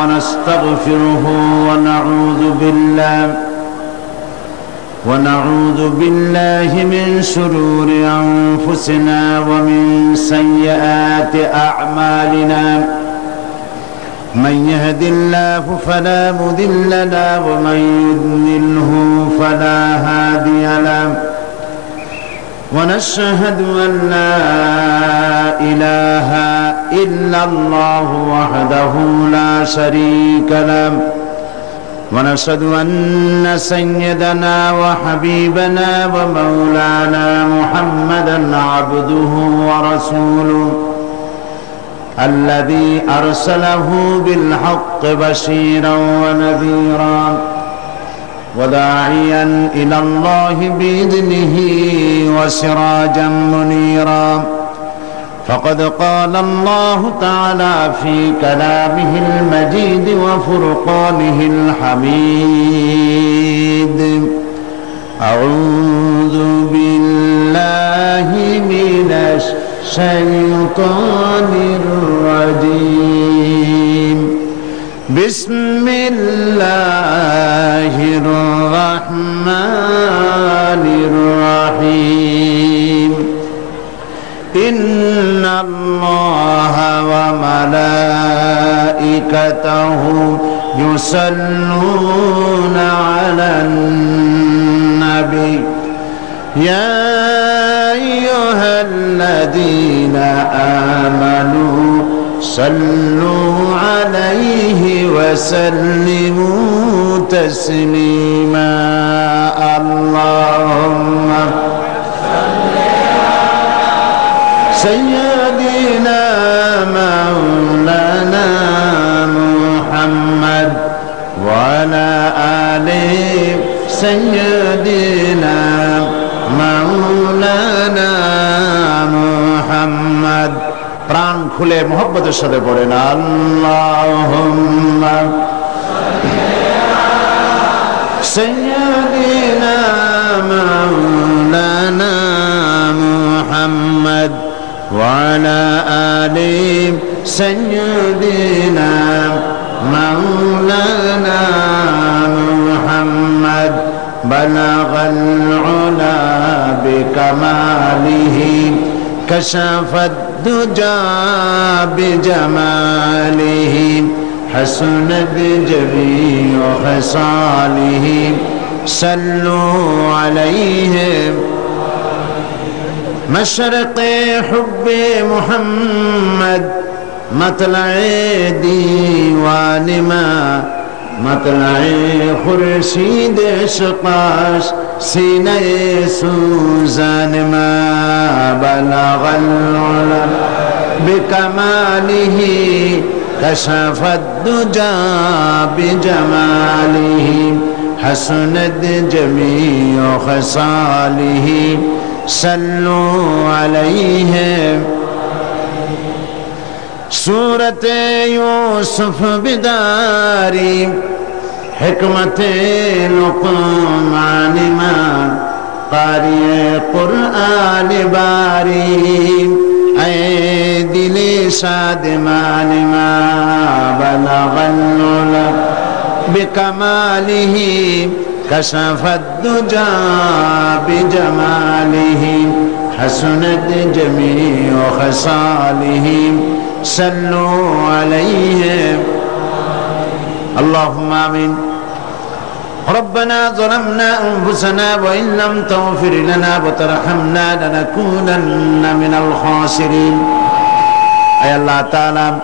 ونستغفره ونعوذ بالله من شرور أنفسنا ومن سيئات أعمالنا من يهد الله فلا مضل له ومن يضلله فلا هادي له ونشهد أن لا إله إلا الله وحده لا شريك له ونشهد أن سيدنا وحبيبنا ومولانا محمدا عبده ورسوله الذي أرسله بالحق بشيرا ونذيرا وداعيا إلى الله بإذنه وسراجا منيرا فقد قال الله تعالى في كلامه المجيد وفرقانه الحميد أعوذ بالله من الشيطان الرجيم بسم الله الرحمن الرحيم إن الله وملائكته يصلون على النبي يا أيها الذين آمنوا صلوا عليه وسلموا تسليما اللهم سيدنا مولانا محمد وعلى آل سيدنا مولانا محمد প্রাণ খুলে মোহব্বতের সাথে পড়েন আল্লাহুম্মা সাইয়্যিদিনা মাওলানা মুহাম্মদ ওয়া আলা আলি সাইয়্যিদিনা মাওলানা মুহাম্মদ বালাগাল উলা বিকামালিহি كشف الدجى بجماله حسنت جميع خصاله صلوا عليه مشرق حب محمد مطلع ديوان ما مطلع خورشید شقاش سینه سوزان ما بلغ العلا بكماله كشف الدجى بجماله حسنت جميع خصاله صلوا عليه सूरत यूसुफ बिदारी हिकमत लुक़मान मा कारी कुरान बारी ऐ दिले शादमान मा बलगल उला बिकमालिही कशफत दुजा बिजमालिही हसनत जमीउ खसालिही صلوا عليه اللهم آمين ربنا ظلمنا أنفسنا وإن لم تغفر لنا وترحمنا لنكونن من الخاسرين أي الله تعالى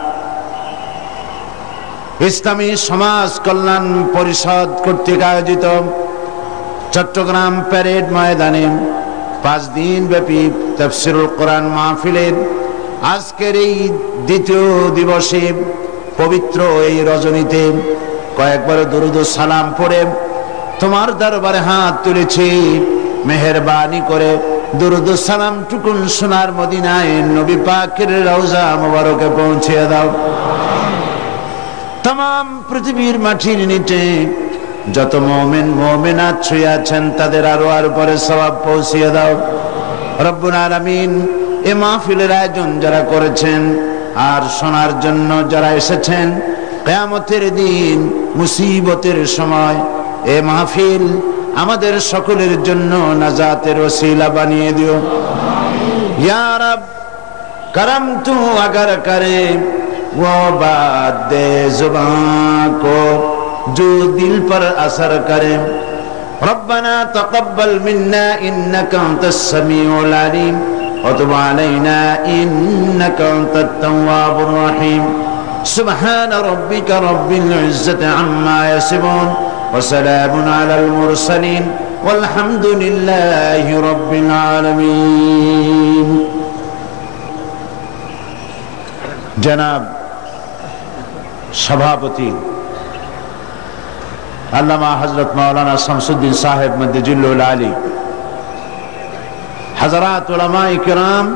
ইসলামী সমাজ কল্যাণ পরিষদ কর্তৃক আয়োজিত চট্টগ্রাম প্যারেড ময়দানে 5 দিন ব্যাপী তাফসীরুল কোরআন মাহফিলের আজকের এই দ্বিতীয় দিবসে পবিত্র এই রজনীতে কয়েকবার দরুদ ও সালাম পড়ে তোমার দরবারে হাত তুলেছি মেহেরবানি করে দরুদ ও সালাম টুকুন সোনার মদিনায় নবী পাকের রওজা মোবারকে পৌঁছে দাও तमाम পৃথিবীর মাটির নিচে যত মুমিন মুমিনাত শুয়ে আছেন তাদের আরো আর উপরে সওয়াব পৌঁছিয়ে দাও রব্বুল আলামিন এই মাহফিলের আয়োজন যারা করেছেন আর শোনার জন্য যারা এসেছেন কিয়ামতের দিন, মুসিবতের সময় এ মাহফিল আমাদের সকলের জন্য নাজাতের ওসিলা বানিয়ে দিও। ইয়া রব करम तू अगर करे वो बात दे जुबान को जो दिल पर असर करे। रब्बना तक़ब्बल मिन्ना इन्नका अंतस समीउल अलीम व तुब अलैना इन्नका अंतत तव्वाबुर रहीम। सुब्हान रब्बिका रब्बिल इज्जति अम्मा यसिफून व सलामुन अलल मुरसलीन वल्हम्दुलिल्लाहि रब्बिल आलमीन। जनाब सभापति अल्लामा हजरत मौलाना शमसुद्दीन साहेब मद्दिजुल्लुल आली, हजरात उलमाए किराम,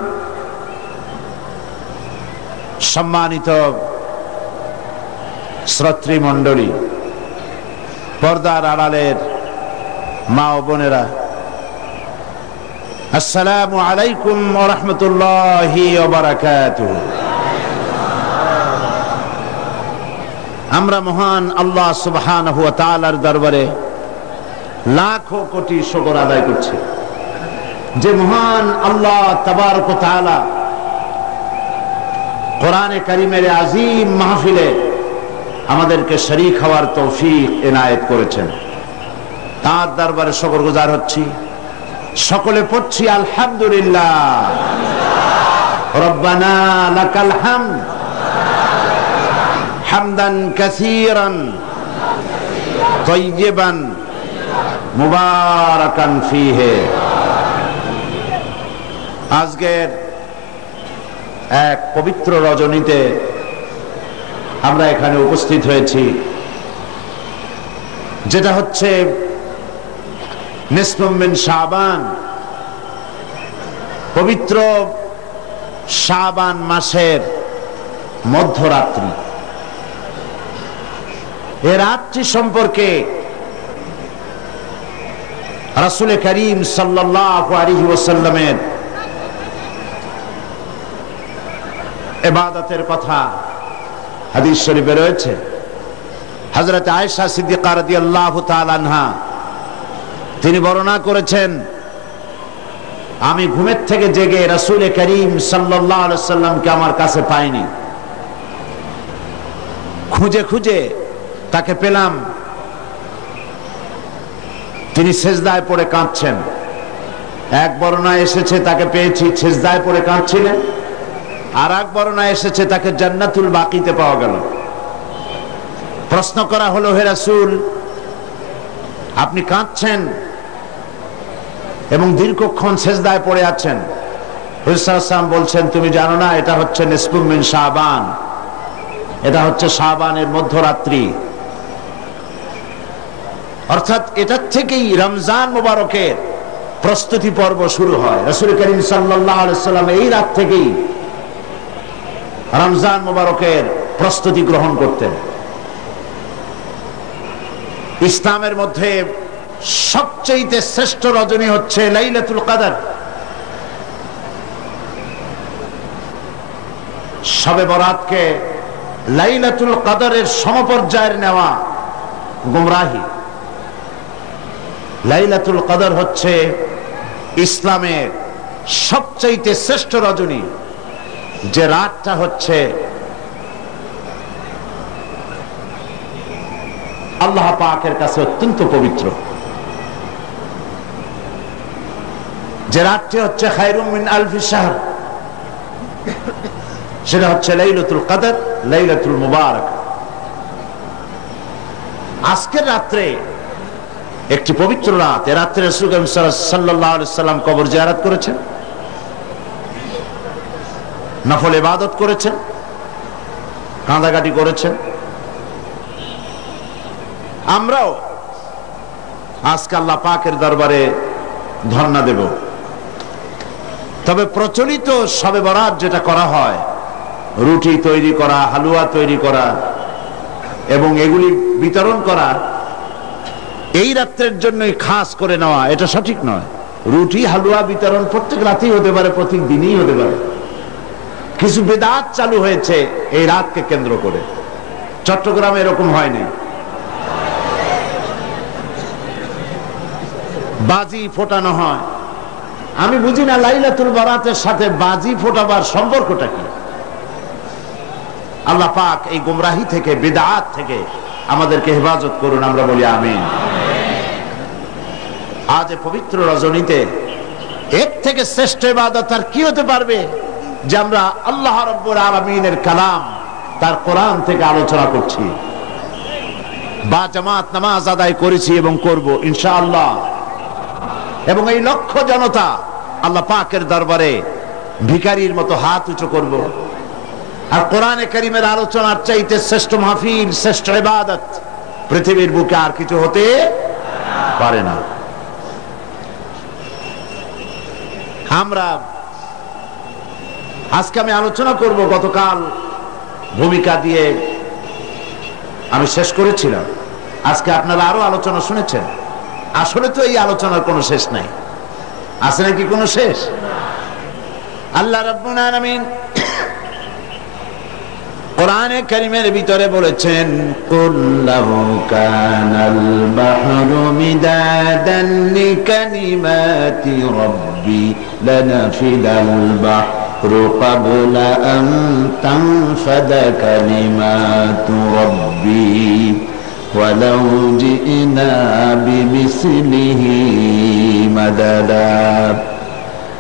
सम्मानित श्रोत्री मंडली, पर्दार आड़ालेर मा ओ बोनेरा, अस्सलामु आलैकुम व रहमतुल्लाहि व बाराकातुहु। আমরা মহান আল্লাহ সুবহানাহু ওয়া তাআলার দরবারে লাখো কোটি শুকর আদায় করছি যে মহান আল্লাহ তাবারক ওয়া তাআলা কোরআনে কারীমের আযীম মাহফিলে আমাদেরকে শরীক হওয়ার তৌফিক এনায়েত করেছেন। তার দরবারে শুকরগুজার হচ্ছি। সকলে পড়ছি আলহামদুলিল্লাহ। রব্বানা লাকাল হামদ হামদান কাসীরান তাইয়িবান মুবারাকান ফীহি। আজকের এক পবিত্র রজনীতে আমরা এখানে উপস্থিত হয়েছি, যেটা হচ্ছে নিসফুম মিন শাবান, পবিত্র শাবান মাসের মধ্যরাত্রি। এ রাত্রি সম্পর্কে রাসূল করিম সাল্লাল্লাহু আলাইহি ওয়াসাল্লামের ইবাদতের কথা হাদিস শরীফে রয়েছে। হযরত আয়েশা সিদ্দিকা রাদিয়াল্লাহু তাআলা আনহা তিনি বর্ণনা করেছেন, আমি ঘুমের থেকে জেগে রাসূল করিম সাল্লাল্লাহু আলাইহি ওয়াসাল্লামকে আমার কাছে পাইনি। খুঁজে খুঁজে তাকে পেলাম, তিনি সেজদায় পড়ে কাঁদছেন। এক বর্ণনায় এসেছে তাকে পেয়েছি সেজদায় পড়ে কাঁদছিলেন, আর এক বর্ণনায় এসেছে তাকে জান্নাতুল বাকিতে পাওয়া গেল। প্রশ্ন করা হলো, হে রাসূল, আপনি কাঁদছেন এবং দীর্ঘক্ষণ সেজদায় পড়ে আছেন। রাসূল সাল্লাল্লাহু আলাইহি ওয়াসাল্লাম বলছেন, তুমি জানো না এটা হচ্ছে নিসফুম মিন শাবান, এটা হচ্ছে শাবানের মধ্যরাত্রি। অর্থাৎ এটার থেকেই রমজান মুবারকের প্রস্তুতি পর্ব শুরু হয়। রাসূল করিম সাল্লাল্লাহু আলাইহি ওয়াসাল্লাম এই রাত থেকেই রমজান মুবারকের প্রস্তুতি গ্রহণ করতেন। ইসলামের মধ্যে সবচেয়ে শ্রেষ্ঠ রজনী হচ্ছে লাইলাতুল কদর। শবে বরাতকে লাইলাতুল কদরের সমপর্যায়ের নেওয়া গুমরাহি। লাইলাতুল কদর হচ্ছে ইসলামের সবচেয়ে শ্রেষ্ঠ রজনী, যে রাতটা হচ্ছে আল্লাহ পাকের কাছে অত্যন্ত পবিত্র, যে রাতটি হচ্ছে খায়রুম মিন আলফি শাহর, সেটা হচ্ছে লাইলাতুল কদর, লাইলাতুল মুবারক। আজকের রাত্রে একটি পবিত্র রাত। এ রাত্রে রাসূল সাল্লাল্লাহু আলাইহি ওয়াসাল্লাম কবর জিয়ারত করেছেন, নফল ইবাদত করেছেন, কাঁদাকাটি করেছেন। আমরাও আজকে আল্লাহ পাকের দরবারে ধর্ণা দেব। তবে প্রচলিত শবে বরাত যেটা করা হয়, রুটি তৈরি করা, হালুয়া তৈরি করা এবং এগুলি বিতরণ করা, এই রাত্রের জন্যই খাস করে নেওয়া, এটা সঠিক নয়। রুটি হালুয়া বিতরণ প্রত্যেক রাতেই হতে পারে, প্রত্যেক দিনই হতে পারে। কিছু বিদআত চালু হয়েছে এই রাতকে কেন্দ্র করে। চট্টগ্রামে এরকম হয়নি। বাজি ফোটানো হয়। আমি বুঝি না লাইলাতুল বারাতের সাথে বাজি ফোটাবার সম্পর্কটা কি। আল্লাহ পাক এই গুমরাহি থেকে, বিদআত থেকে আমাদেরকে হেফাজত করুন, আমরা বলি আমিন। আজ পবিত্র রজনীতে এর থেকে শ্রেষ্ঠ ইবাদত আর কি হতে পারবে যে আমরা আল্লাহ রাব্বুল আলামিনের কালাম, তার কোরআন থেকে আলোচনা করছি, বা জামাত নামাজ আদায় করেছি এবং করব ইনশাআল্লাহ। এবং এই লক্ষ জনতা আল্লাহ পাকের দরবারে ভিখারির মতো হাত উঁচু করব। আর কোরআনে কারীমের আলোচনার চাইতে শ্রেষ্ঠ মাহফিল, শ্রেষ্ঠ ইবাদত পৃথিবীর বুকে আর কিছু হতে পারে না। আমরা আজকে আমি আলোচনা করব, গতকাল ভূমিকা দিয়ে আমি শেষ করেছিলাম। আজকে আপনারা আরো আলোচনা শুনেছেন। আসলে তো এই আলোচনার কোনো শেষ নাই, আছে নাকি কোনো শেষ? আল্লাহ রাব্বুল আলামিন কোরআনে কারীমের ভিতরে বলেছেন, কুল লাহু কানাল বাহরু মিদাদান লিকালিমাতি রাব্বি লানাফিদাল বাহরু ক্বাবলা আন তানফাদা কালিমাতু রাব্বি ওয়ালাউ জিনা বিমিসলিহি মাদাদা।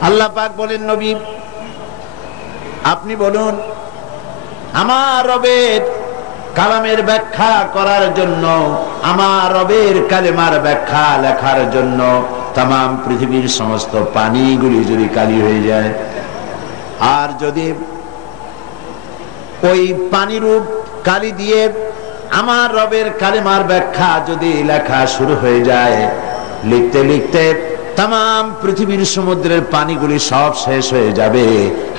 আল্লাহ পাক বলেন, নবী আপনি বলুন, আমার রবের কালামের ব্যাখ্যা করার জন্য, আমার রবের কালেমার ব্যাখ্যা লেখার জন্য তামাম পৃথিবীর সমস্ত পানিগুলি যদি কালি হয়ে যায়, আর যদি ওই পানিরূপ কালি দিয়ে আমার রবের কালেমার ব্যাখ্যা যদি লেখা শুরু হয়ে যায়, লিখতে লিখতে তামাম পৃথিবীর সমুদ্রের পানিগুলি সব শেষ হয়ে যাবে,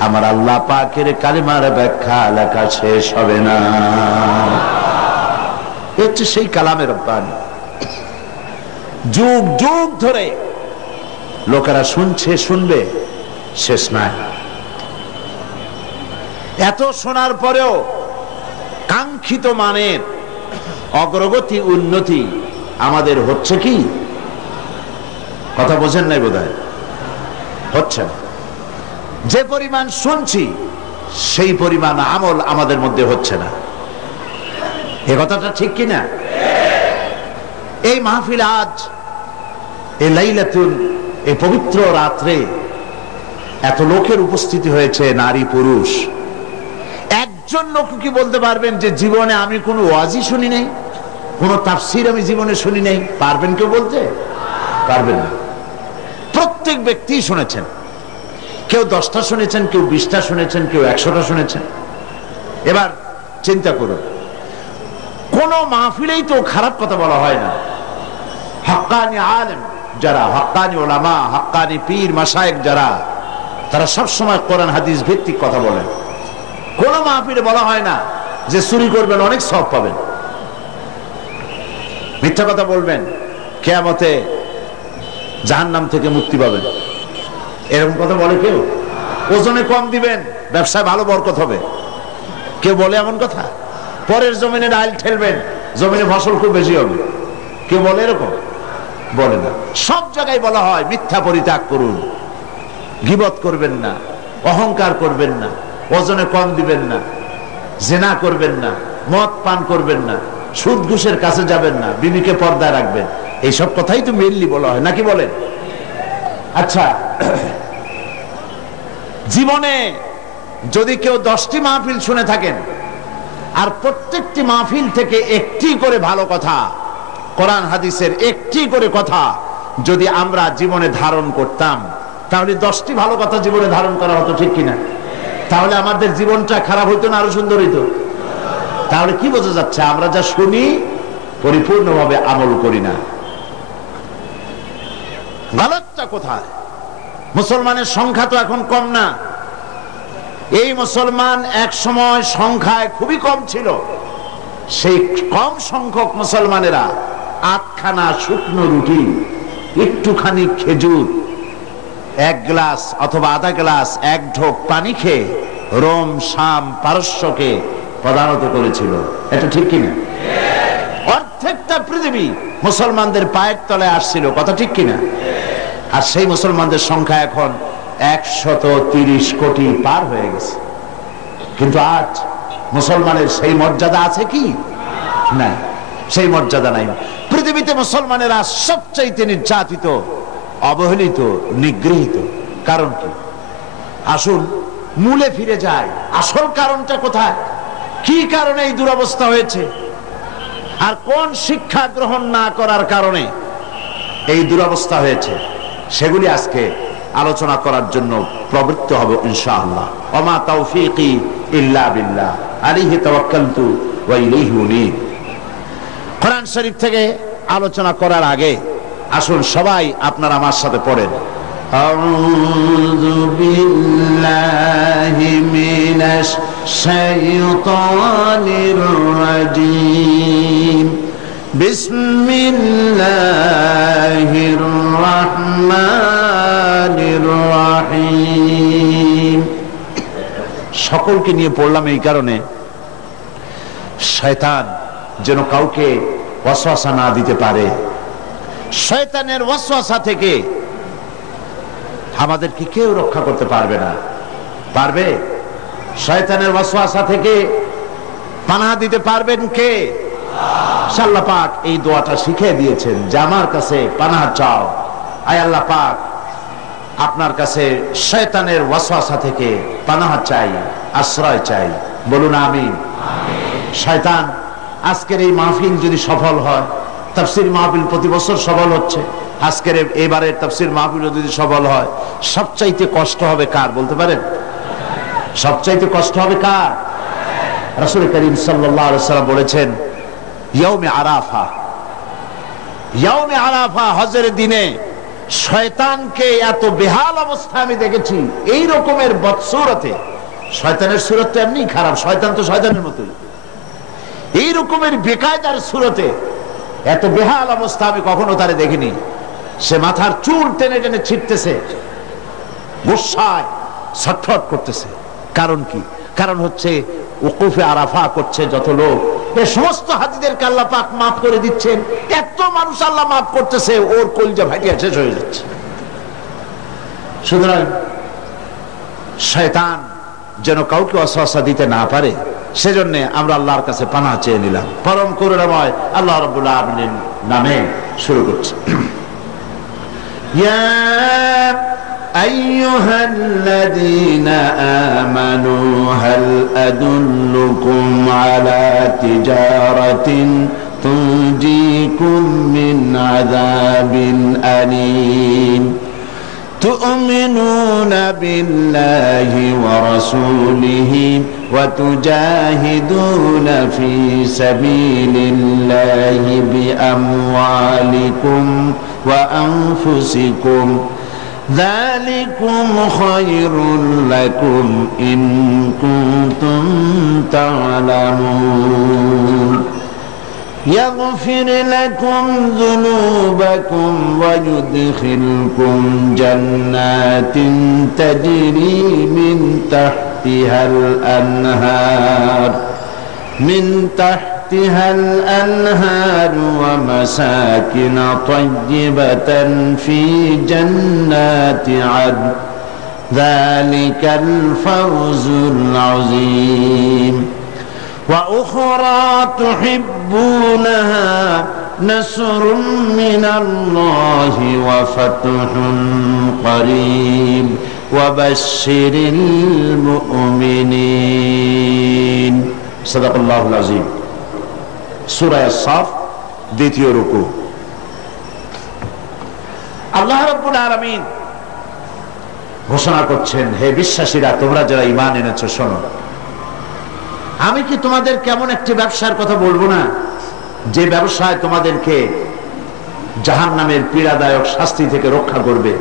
আমার আল্লাহ পাকের কালিমার ব্যাখ্যা লেখা শেষ হবে না। হচ্ছে সেই কালামের পানি। যুগ যুগ ধরে লোকেরা শুনছে, শুনবে, শেষ নাই। এত শোনার পরেও কাঙ্ক্ষিত মানের অগ্রগতি, উন্নতি আমাদের হচ্ছে কি? কথা বোঝেন নাই বোধহয়, হচ্ছে না। যে পরিমাণ শুনছি সেই পরিমাণ আমল আমাদের মধ্যে হচ্ছে না। এ কথাটা ঠিক কিনা? এই মাহফিল আজ, এই লাইলাতুল, এই পবিত্র রাত্রে এত লোকের উপস্থিতি হয়েছে, নারী পুরুষ। একজন লোক কি বলতে পারবেন যে জীবনে আমি কোনো ওয়াজি শুনি নাই, কোনো তাফসীর আমি জীবনে শুনি নাই? পারবেন কেউ বলতে? পারবেন না। প্রত্যেক ব্যক্তি শুনেছেন। কেউ 10টা শুনেছেন, কেউ 20টা শুনেছেন, কেউ 100টা শুনেছেন। এবার চিন্তা করুন, কোন মাহফিলেই তো খারাপ কথা বলা হয় না। হাক্কানি আলেম যারা, হাক্কানি ওলামা, হাক্কানি পীর মাশায়েখ যারা, তারা সব সময় কোরআন হাদিস ভিত্তিক কথা বলেন। কোন মাহফিলে বলা হয় না যে চুরি করবেন অনেক সওয়াব পাবেন, মিথ্যা কথা বলবেন কিয়ামতে জাহান্নাম থেকে মুক্তি পাবেন, এরকম কথা বলে কেউ? ওজনে কম দিবেন, ব্যবসায় ভালো বরকত হবে, কেউ বলে এমন কথা? পরের জমিনে ডাল ঠেলবেন, জমিনে ফসল খুব বেশি হবে, কেউ বলে এরকম? বলে না। সব জায়গায় বলা হয় মিথ্যা পরিত্যাগ করুন, গীবত করবেন না, অহংকার করবেন না, ওজনে কম দিবেন না, জিনা করবেন না, মদ পান করবেন না, সুদ ঘুষের কাছে যাবেন না, বিবিকে পর্দায় রাখবেন। এইসব কথাই তো মেইনলি বলা হয়, নাকি বলেন? আচ্ছা, জীবনে যদি কেউ 10টি মাহফিল শুনে থাকেন, আর প্রত্যেকটি মাহফিল থেকে একটি করে ভালো কথা, কোরআন হাদিসের একটি করে কথা যদি আমরা জীবনে ধারণ করতাম, তাহলে 10টি ভালো কথা জীবনে ধারণ করা হতো, ঠিক কিনা? তাহলে আমাদের জীবনটা খারাপ হইতো না, আরো সুন্দর হইতো? তাহলে কি বোঝা যাচ্ছে? আমরা যা শুনি পরিপূর্ণভাবে আমল করি না। গলতটা কোথায়? মুসলমানের সংখ্যা তো এখন কম না। এই মুসলমান এক সময় সংখ্যায় খুবই কম ছিল। সেই কম সংখ্যক মুসলমানেরা 8খানা শুকনো রুটি, একটুখানি খেজুর, 1 গ্লাস অথবা আধা গ্লাস, 1 ঢোক পানি খেয়ে রোম, শাম, পারস্যকে প্রধানত করেছিল। এটা ঠিক কিনা? অর্ধেকটা পৃথিবী মুসলমানদের পায়ের তলে আসছিল, কথা ঠিক কিনা? আর সেই মুসলমানদের সংখ্যা এখন 130 কোটি পার হয়ে গেছে। কিন্তু আজ মুসলমানের সেই মর্যাদা আছে কি? নাই, সেই মর্যাদা নাই। পৃথিবীতে মুসলমানেরা সবচাইতে নির্যাতিত, অবহেলিত, নিগৃহীত। কারণ কি? আসুন মূলে ফিরে যায়। আসল কারণটা কোথায়? কি কারণে এই দুরবস্থা হয়েছে, আর কোন শিক্ষা গ্রহণ না করার কারণে এই দুরবস্থা হয়েছে, সেগুলি আজকে আলোচনা করার জন্য প্রবৃত্ত হব ইনশাআল্লাহ। ওমা তাওফীকি ইল্লা বিল্লাহ আলাইহি তাওয়াক্কালতু ওয়া ইলাইহি উনীব। কোরআন শরীফ থেকে আলোচনা করার আগে আসুন সবাই আপনারা আমার সাথে পড়েন, আউযু বিল্লাহি মিনাশ শাইতানির রাজীম, বিসমিল্লাহির রাহমানির রাহিম। সকলকে নিয়ে পড়লাম এই কারণে, শয়তান যেন কাউকে ওয়াসওয়াসা না দিতে পারে। শয়তানের ওয়াসওয়াসা থেকে আমাদেরকে কেউ রক্ষা করতে পারবে না। পারবে? শয়তানের ওয়াসওয়াসা থেকে পানাহ দিতে পারবেন কে? আল্লাহ পাক এই দোয়াটা শিখিয়ে দিয়েছেন যে আমার কাছে পানাহ চাও। আয় আল্লাহ পাক, আপনার কাছে শয়তানের ওয়াসওয়াসা থেকে পানাহ চাই, আশ্রয় চাই। বলুন আমিন। শয়তান আজকের এই মাহফিল যদি সফল হয়, তাফসীর মাহফিল প্রতি বছর সফল হচ্ছে, আজকের এবারের তাফসীর মাহফিল যদি সফল হয়, সবচাইতে কষ্ট হবে কার বলতে পারেন? সবচাইতে কষ্ট হবে কার? রাসূল করিম সাল্লাল্লাহু আলাইহি ওয়াসাল্লাম বলেছেন, ইয়াউমে আরাফা, ইয়াউমে আরাফা হজের দিনে শয়তানকে এত বেহাল অবস্থা আমি দেখেছি। এই রকমের বদসুরতে, শয়তানের সুরত তো এমনি খারাপ, শয়তান তো শয়তানের মতোই, এই রকমের বেকায়দার সুরতে এত বেহাল অবস্থা আমি কখনো তারে দেখিনি। সে মাথার চুল টেনে টেনে ছিটতেছে, গুসায় ছটফট করতেছে। কারণ কি? কারণ হচ্ছে ওকুফে আরাফা করছে যত লোক, এই সমস্ত হাজিদেরকে আল্লাহ পাক মাফ করে দিচ্ছেন। এত মানুষ আল্লাহ মাফ করতেছে, ওর কলিজা ফাটিয়া শেষ হয়ে যাচ্ছে। সুতরাং শয়তান যেন কাউকে ওয়াসওয়াসা দিতে না পারে, সেজন্য আমরা আল্লাহর কাছে পানাহ চেয়ে নিলাম। পরম করুণাময় আল্লাহ রাব্বুল আলামিনের নামে শুরু করছি। ইয়া আইয়ুহাল্লাযীনা আমানু হাল আদুল্লুকুম আলা তিজারাতিন তুনজিকুম মিন আযাবিন আলীম تؤمنون بالله ورسوله وتجاهدون في سبيل الله بأموالكم وأنفسكم ذلكم خير لكم إن كنتم تعلمون يغفر لكم ذنوبكم ويدخلكم جنات تجري من تحتها الأنهار ومساكن طيبة في جنات عدن ذلك الفوز العظيم وأخرى تحبونها نصر من الله وفتح قريب وبشر المؤمنين صدق الله العظيم সূরা আস-সাফ দ্বিতীয় রুকু। আল্লাহ রাব্বুল আলামিন ঘোষণা করছেন, হে বিশ্বাসীরা, তোমরা যারা ঈমান এনেছো শোনো, আমি কি তোমাদের কেমন একটি ব্যবসার কথা বলবো না, যে ব্যবসায় তোমাদেরকে জাহান্নামের পীড়াদায়ক শাস্তি থেকে রক্ষা করবে?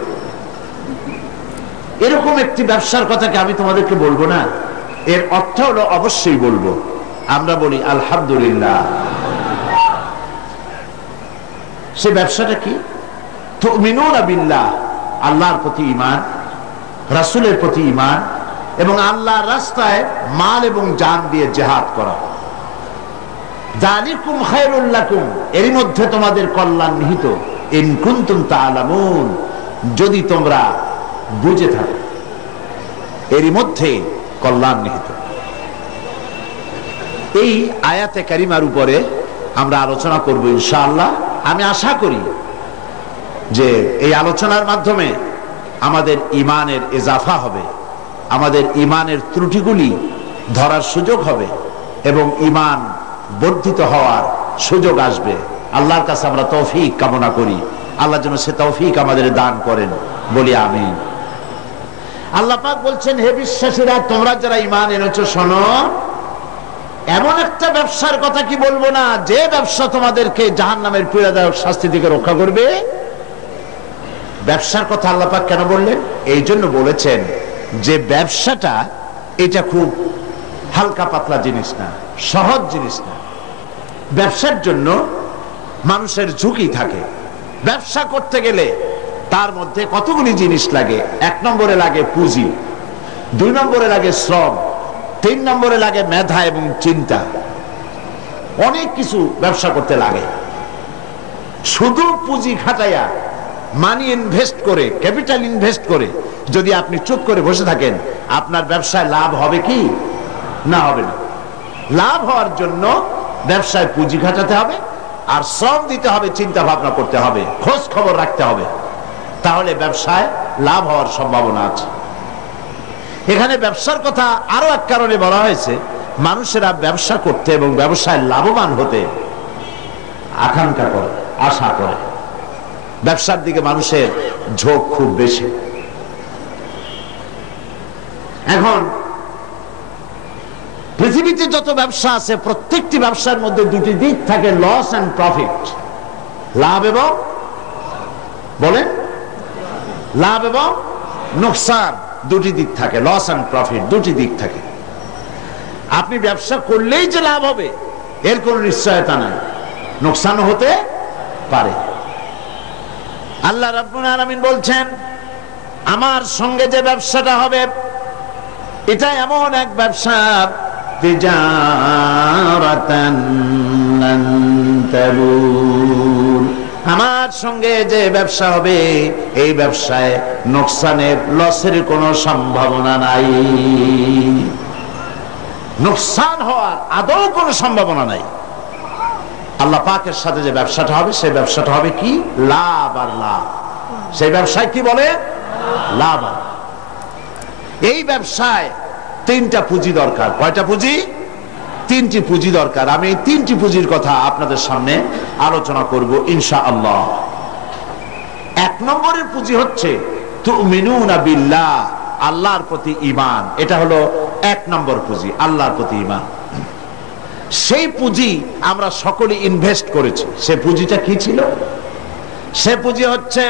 এরকম একটি ব্যবসার কথা কি আমি তোমাদেরকে বলবো না? এর অর্থ হলো অবশ্যই বলবো। আমরা বলি আলহামদুলিল্লাহ। সে ব্যবসাটা কি? তুমিনুনা বিল্লাহ, আল্লাহর প্রতি ঈমান, রাসূলের প্রতি ঈমান, এবং আল্লাহর রাস্তায় মাল এবং জান দিয়ে জিহাদ করা। যালিকুম খায়রুল লাকুম, এরই মধ্যে তোমাদের কল্যাণ নিহিত, ইন কুনতুম তা'লামুন, যদি তোমরা বুঝে থাকো, এরই মধ্যে কল্যাণ নিহিত। এই আয়াতে কারিমার উপরে আমরা আলোচনা করব ইনশাআল্লাহ। আমি আশা করি যে এই আলোচনার মাধ্যমে আমাদের ঈমানের ইজাফা হবে, আমাদের ঈমানের ত্রুটিগুলি ধরার সুযোগ হবে এবং ঈমান বর্ধিত হওয়ার সুযোগ আসবে। আল্লাহর কাছে আমরা তৌফিক কামনা করি, আল্লাহ যেন সে তৌফিক আমাদের দান করেন, বলি আমিন। আল্লাহ পাক বলছেন, হে বিশ্বাসীরা, তোমরা যারা ঈমান এনেছো শোনো, এমন একটা ব্যবসার কথা কি বলবো না যে ব্যবসা তোমাদেরকে জাহান্নামের পীড়াদায়ক শাস্তি থেকে রক্ষা করবে। ব্যবসার কথা আল্লাহ পাক কেন বললেন? এই জন্য বলেছেন যে ব্যবসাটা এটা খুব হালকা পাতলা জিনিস না, সহজ জিনিস না। ব্যবসার জন্য মানুষের ঝুঁকি থাকে। ব্যবসা করতে গেলে তার মধ্যে কতগুলি জিনিস লাগে। 1 নম্বরে লাগে পুঁজি, 2 নম্বরে লাগে শ্রম, 3 নম্বরে লাগে মেধা এবং চিন্তা। অনেক কিছু ব্যবসা করতে লাগে। শুধু পুঁজি খাটাইয়া, মানি ইনভেস্ট করে, ক্যাপিটাল ইনভেস্ট করে যদি আপনি চুপ করে বসে থাকেন, আপনার ব্যবসায় লাভ হবে কি? না, হবে না। লাভ হওয়ার জন্য ব্যবসায় পুঁজি খাটাতে হবে, আর শ্রম দিতে হবে, চিন্তা ভাবনা করতে হবে, খোঁজ খবর রাখতে হবে, তাহলে ব্যবসায় লাভ হওয়ার সম্ভাবনা আছে। এখানে ব্যবসার কথা আরো এক কারণে বলা হয়েছে, মানুষেরা ব্যবসা করতে এবং ব্যবসায় লাভবান হতে আকাঙ্ক্ষা করে, আশা করে। ব্যবসার দিকে মানুষের ঝোঁক খুব বেশি। এখন পৃথিবীতে যত ব্যবসা আছে, প্রত্যেকটি ব্যবসার মধ্যে 2টি দিক থাকে, লস এন্ড প্রফিট, লাভ এবং, বলেন, লাভ এবং নোকসান, 2টি দিক থাকে। লস এন্ড প্রফিট 2টি দিক থাকে। আপনি ব্যবসা করলেই যে লাভ হবে এর কোন নিশ্চয়তা নাই, নোকসানও হতে পারে। আল্লাহ রাব্বুল আলামিন বলছেন, আমার সঙ্গে যে ব্যবসাটা হবে এটা এমন এক ব্যবসা, তিজারাতান লান তাবুর, আমার সঙ্গে যে ব্যবসা হবে এই ব্যবসায় নোকসানের, লসের কোনো সম্ভাবনা নাই। নোকসান হওয়ার আদৌ কোনো সম্ভাবনা নাই। আল্লাহ পাকের সাথে যে ব্যবসাটা হবে সেই ব্যবসাটা হবে কি? লাভ আর লাভ। সেই ব্যবসায় কি বলে? লাভ। এই ব্যবসায় 3টা পুঁজি দরকার। কয়টা পুঁজি? 3টি পুঁজি দরকার। আমি এই 3টি পুঁজির কথা আপনাদের সামনে আলোচনা করব ইনশাআল্লাহ। 1 নম্বরের পুঁজি হচ্ছে তুমিনুনা বিল্লাহ, আল্লাহর প্রতি ঈমান। এটা হলো 1 নম্বর পুঁজি, আল্লাহর প্রতি ঈমান। সেই পুঁজি আমরা সকলে ইনভেস্ট করেছি। সে পুঁজিটা কি ছিল? সে পুঁজি হচ্ছে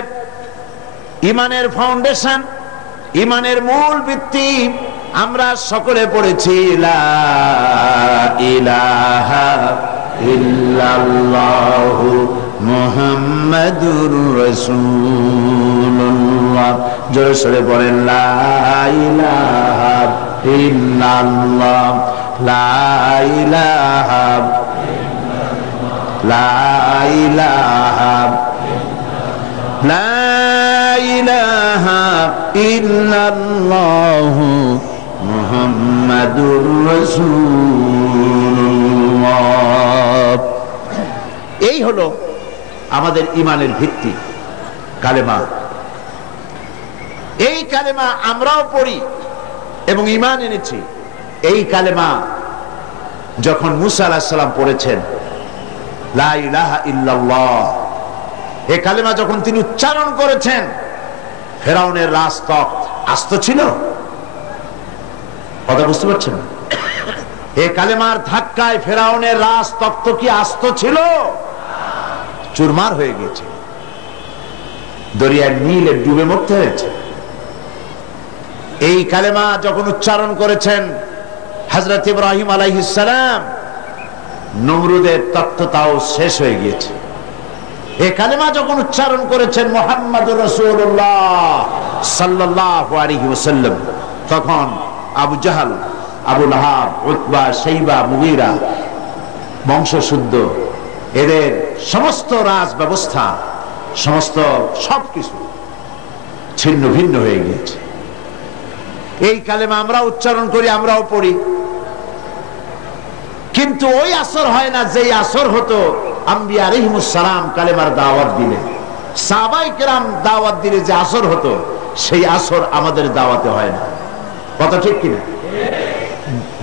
ঈমানের ফাউন্ডেশন, ঈমানের মূল ভিত্তি। আমরা সকলে পড়েছি লা ইলাহা ইল্লাল্লাহু মুহাম্মাদুর রাসূলুল্লাহ। জোরে সোরে বলেন, লা ইলাহা ইল্লাল্লাহ, লা ইলাহা, লা ইলাহা, লা ইলাহা ইল্লাল্লাহু মুহাম্মাদুর রাসূলুল্লাহ। এই হলো আমাদের ঈমানের ভিত্তি, কালেমা। এই কালেমা আমরাও পড়ি এবং ঈমান এনেছি। এই কালেমা যখন মুসা আলাইহিস সালাম পড়েছেন, লা ইলাহা ইল্লাল্লাহ, এই কালেমা যখন তিনি উচ্চারণ করেছেন, ফেরাউনের রাজতখ্ত আস্ত ছিল? কথা বুঝতে পারছেন? এই কালেমার ধাক্কায় ফেরাউনের রাজতখ্ত কি আস্ত ছিল? চুরমার হয়ে গেছে, দরিয়ার নীলে ডুবে মরতে হয়েছে। এই কালেমা যখন উচ্চারণ করেছেন হযরত ইব্রাহিম আলাইহিস সালাম, নমরুদের তত্ত্বটাও শেষ হয়ে গিয়েছে। এই কালেমা যখন উচ্চারণ করেছেন মুহাম্মদুর রাসূলুল্লাহ সাল্লাল্লাহু আলাইহি ওয়াসাল্লাম, তখন আবু জাহাল, আবু লাহাব, উতবা, শাইবা, মুগীরা বংশশুদ্ধ, এদের সমস্ত রাজ ব্যবস্থা, সমস্ত সবকিছু ছিন্ন ভিন্ন হয়ে গিয়েছে। এই কালেমা আমরা উচ্চারণ করি, আমরাও পড়ি, কিন্তু ওই আসর হয় না যেই আসর হতো আম্বিয়া আলাইহিমুস সালাম কালেমার দাওয়াত দিলে, সাহাবায়ে কেরাম দাওয়াত দিলে যে আসর হতো, সেই আসর আমাদের দাওয়াতে হয় না। কথা ঠিক কিনা?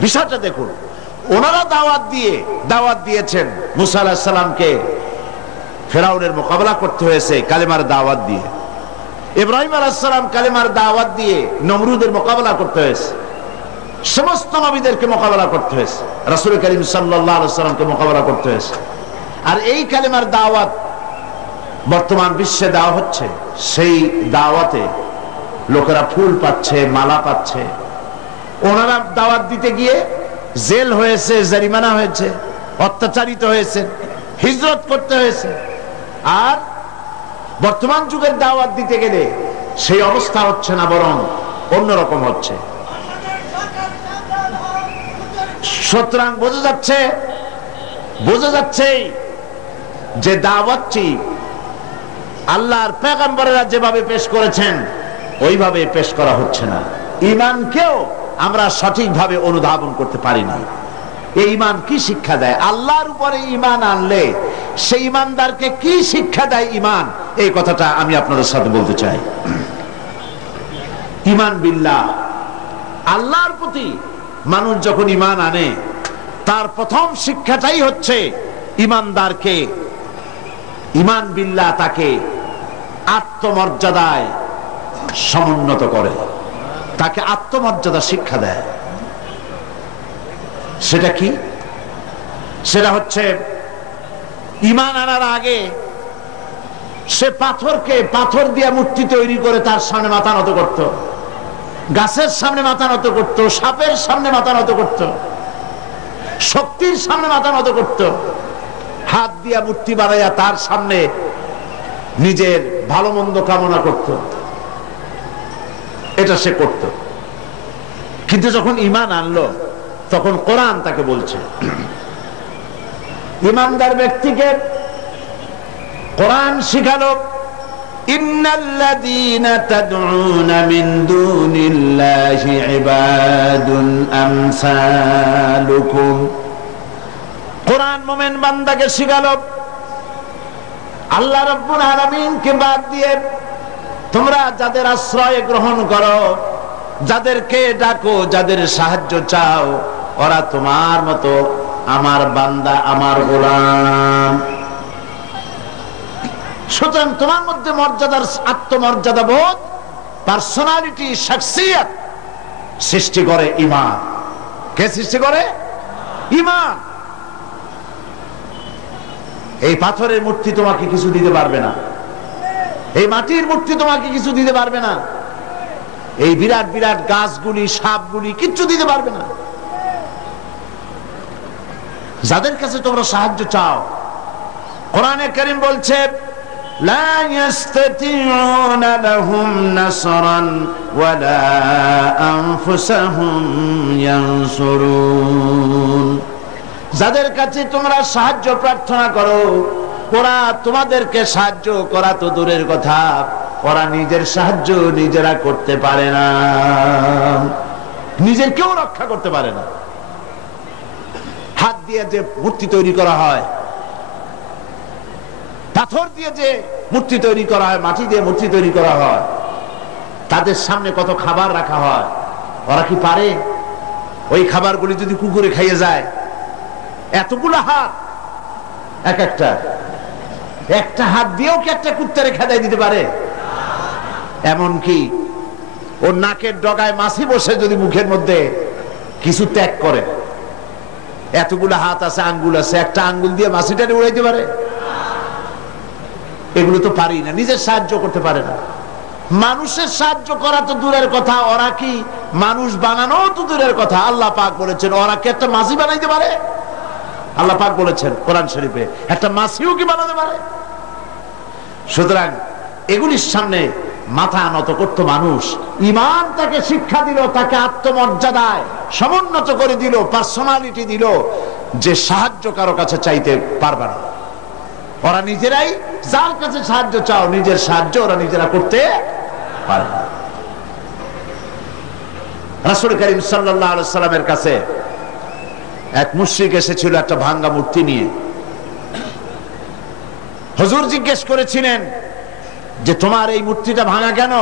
বিষয়টা দেখুন, ওনারা দাওয়াত দিয়েছেন মুসা আলাইহিস সালামকে ফেরাউনের মোকাবেলা করতে হয়েছে কালেমার দাওয়াত দিয়ে, ইব্রাহিম আলাইহিস সালাম কালেমার দাওয়াত দিয়ে নমরুদের মোকাবেলা করতে হয়েছে, সমস্ত নবীদেরকে মোকাবেলা করতে হয়েছে, রাসূল করিম সাল্লাল্লাহু আলাইহি ওয়াসাল্লামকে মোকাবেলা করতে হয়েছে। আর এই কালেমার দাওয়াত বর্তমান বিশ্বে দেওয়া হচ্ছে, সেই দাওয়াতে লোকেরা ফুল পাচ্ছে, মালা পাচ্ছে। ওনারা দাওয়াত দিতে গিয়ে জেল হয়েছে, জরিমানা হয়েছে, অত্যাচারিত হয়েছে, হিজরত করতে হয়েছে। আর বর্তমান যুগের দাওয়াত দিতে গেলে সেই অবস্থা হচ্ছে না, বরং অন্যরকম হচ্ছে। সুতরাং বোঝা যাচ্ছে যে দাওয়াতটি আল্লাহর পয়গম্বরেরা যেভাবে পেশ করেছেন ওইভাবে পেশ করা হচ্ছে না। ঈমানকেও আমরা সঠিকভাবে অনুধাবন করতে পারি না। এই ঈমান কি শিক্ষা দেয়? আল্লাহর উপরে ঈমান আনলে সেই ঈমানদারকে কি শিক্ষা দেয় ঈমান, এই কথাটা আমি আপনাদের সাথে বলতে চাই। ঈমান বিল্লাহ, আল্লাহর প্রতি মানুষ যখন ঈমান আনে, তার প্রথম শিক্ষাটাই হচ্ছে ঈমানদারকে, ঈমান বিল্লাহ তাকে আত্মমর্যাদায় সমুন্নত করে, তাকে আত্মমর্যাদা শিক্ষা দেয়। সেটা কি? সেটা হচ্ছে ঈমান আনার আগে সে পাথর দিয়ে মূর্তি তৈরি করে তার সামনে মাথা নত করত, গাছের সামনে মাথা নত করত, সাপের সামনে মাথা নত করত, শক্তির সামনে মাথা নত করত, হাত দিয়া মূর্তি বানাইয়া তার সামনে নিজের ভালো মন্দ কামনা করত, এটা সে করত। কিন্তু যখন ঈমান আনলো, তখন কোরআন তাকে বলছে, ঈমানদার ব্যক্তিকে কোরআন শিখালো, ইন্নাল্লাযীনা তাদউনা মিন দুনিল্লাহি ইবাদুন আমসালুকুম। কোরআন মুমিন বান্দাকে শিখালো, আল্লাহ রাব্বুল আলামিনকে বাদ দিয়ে তোমরা যাদের আশ্রয় গ্রহণ করো, যাদেরকে ডাকো, যাদের সাহায্য চাও, ওরা তোমার মতো আমার বান্দা, আমার গোলাম। সুতরাং তোমার মধ্যে মর্যাদার, আত্মমর্যাদা বোধ, পার্সোনালিটি, শাখসিয়ত সৃষ্টি করে ঈমান। কে সৃষ্টি করে? ঈমান। এই পাথরের মূর্তি তোমাকে কিছু দিতে পারবে না, এই মাটির মূর্তি তোমাকে কিছু দিতে পারবে না, এই বিরাট বিরাট গাছগুলি, সাপগুলি কিচ্ছু দিতে পারবে না। যাদের কাছে তোমরা সাহায্য চাও, কোরআনে কারীম বলছে, লা ইস্তাতিউনা লাহুম নাসরান ওয়ালা আনফুসাহুম ইয়ানসুরুন। যাদের কাছে তোমরা সাহায্য প্রার্থনা করো, ওরা তোমাদেরকে সাহায্য করা তো দূরের কথা, ওরা নিজের সাহায্য নিজেরা করতে পারে না, নিজের কেউ রক্ষা করতে পারে না। হাত দিয়ে যে মূর্তি তৈরি করা হয়, পাথর দিয়ে যে মূর্তি তৈরি করা হয়, মাটি দিয়ে মূর্তি তৈরি করা হয়, তাদের সামনে কত খাবার রাখা হয়, ওরা কি পারে? ওই খাবারগুলি যদি কুকুরে খাইয়ে যায়, এতগুলো হাত, একটা হাত দিয়েও কি একটা কুত্তারে খেদাই দিতে পারে? এমনকি ওর নাকের ডগায় মাছি বসে যদি মুখের মধ্যে কিছু ত্যাগ করে, এতগুলো হাত আছে, আঙ্গুল আছে, একটা আঙ্গুল দিয়ে মাছিটারে উড়াইতে পারে? এগুলো তো পারি না, নিজের সাহায্য করতে পারে না। মানুষের সাহায্য করা তো দূরের কথা, ওরা কি মানুষ বানানো তো দূরের কথা। আল্লাহ পাক বলেছেন, ওরা কি একটা মাছি বানাইতে পারে? আল্লাহ পাক বলেছেন কোরআন শরীফে, একটা মাছিও কি বানাতে পারে? সুতরাং এগুলির সামনে মাথা নত করতো মানুষ। ঈমান তাকে শিক্ষা দিল, তাকে আত্মমর্যাদায় সমুন্নত করে দিল, পার্সোনালিটি দিল যে সাহায্য কারো কাছে চাইতে পারবে না। ওরা নিজেরাই, যার কাছে সাহায্য চাও নিজের সাহায্য ওরা নিজেরা করতে পারে। রাসূল করিম সাল্লাল্লাহু আলাইহি সাল্লামের কাছে এক মুশরিক এসেছিল একটা ভাঙা মূর্তি নিয়ে। হুজুর জিজ্ঞেস করেছিলেন যে তোমার এই মূর্তিটা ভাঙা কেন?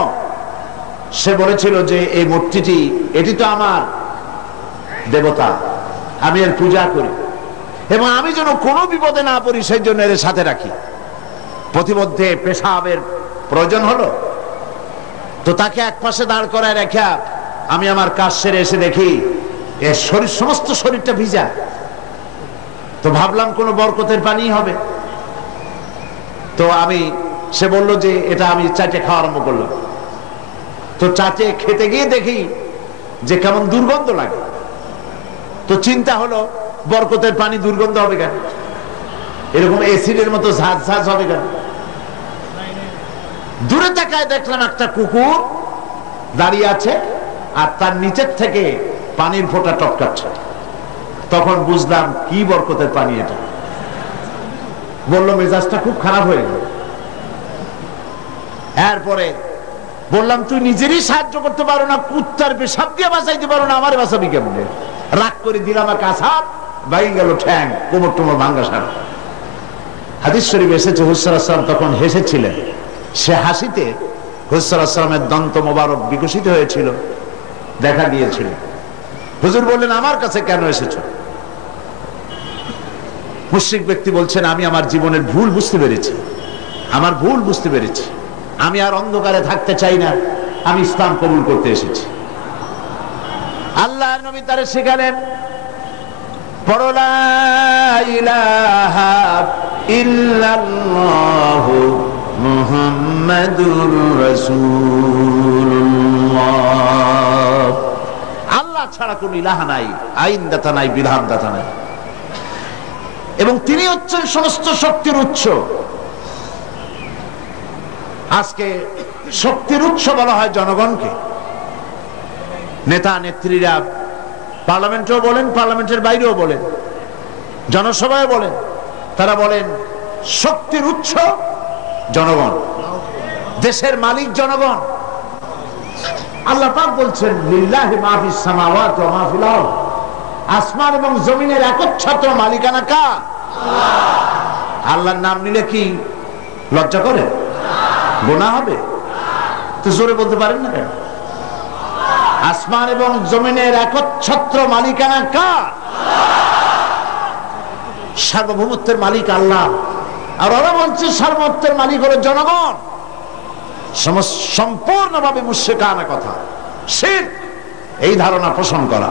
সে বলেছিল যে এই মূর্তিটি, এটি তো আমার দেবতা, আমি এর পূজা করি এবং আমি যেন কোনো বিপদে না পড়ি সেই জন্য এর সাথে রাখি। প্রতিমধ্যে পেশাবের প্রয়োজন হলো তো তাকে এক পাশে দাঁড় করায় রেখা আমি আমার কাজ সেরে এসে দেখি এর শরীর, সমস্ত শরীরটা ভিজা। তো ভাবলাম কোনো বরকতের পানি হবে। তো সে বলল যে এটা আমি চাটে খাওয়া আরম্ভ করলাম। তো চাটে খেতে গিয়ে দেখি যে কেমন দুর্গন্ধ লাগে। তো চিন্তা হলো বরকতের পানি দুর্গন্ধ হবে কেন, এরকম এসিডের মতো ঝাঁঝ ঝাঁঝ হবে কেন? দূরে তাকায় দেখলাম একটা কুকুর দাঁড়িয়ে আছে আর তার নিচের থেকে পানির ফোঁটা টপকাচ্ছে। তখন বুঝলাম কি বরকতের পানি এটা। বললো মেজাজটা খুব খারাপ হয়ে গেল। এরপরে বললাম তুই নিজেরই সাহায্য করতে পারো না, কুত্তার পেশাব দিয়ে বাঁচাইতে পারো না, আমার বাঁচাবি কেমনে? রাগ করে দিলাম এক আছাড়, বাইরে গেল ঠ্যাং, কোমর টোমর ভাঙ্গা সারা। হাদিস শরীফ এসেছে হুজুর সাল্লাল্লাহু আলাইহি ওয়াসাল্লাম তখন হেসেছিলেন। সে হাসিতে হুজুর সাল্লাল্লাহু আলাইহি ওয়াসাল্লামের দন্ত মোবারক বিকশিত হয়েছিল, দেখা দিয়েছিল। হুজুর বললেন আমার কাছে কেন এসেছো? মুশরিক ব্যক্তি বলছেন আমি আমার জীবনের ভুল বুঝতে পেরেছি, আমার ভুল বুঝতে পেরেছি, আমি আর অন্ধকারে থাকতে চাই না, আমি ইসলাম কবুল করতে এসেছি। আল্লাহর নবী তারে শেখালেন পড়ো লা ইলাহা ইল্লাল্লাহু মুহাম্মাদুর রাসূলুল্লাহ। আল্লাহ ছাড়া কোনো ইলাহা নাই, আইনদাতা নাই, বিধানদাতা নাই, এবং তিনি হচ্ছেন সমস্ত শক্তির উৎস। আজকে শক্তির উৎস বলা হয় জনগণকে। নেতা নেত্রীরা পার্লামেন্টেও বলেন, পার্লামেন্টের বাইরেও বলেন, জনসভায় বলেন, তারা বলেন শক্তির উৎস জনগণ, দেশের মালিক জনগণ। আল্লাহ পাক বলছেন লিল্লাহি মা ফিস সামাওয়াতি ওয়া মা ফিল আরদ, আসমান এবং জমিনের একচ্ছত্র মালিকানা কার? আল্লাহ। আল্লাহর নাম নিলে কি লজ্জা করে? গুনাহ হবে? তো জোরে বলতে পারেন না কেন? আসমান এবং জমিনের একচ্ছত্র মালিকানা কার? সার্বভৌমত্বের মালিক আল্লাহ। আর ওরা বলছে সার্বভৌমত্বের মালিক হলো জনগণ। সম্পূর্ণভাবে মুশরিকানা কথা, শিরক, এই ধারণা পোষণ করা।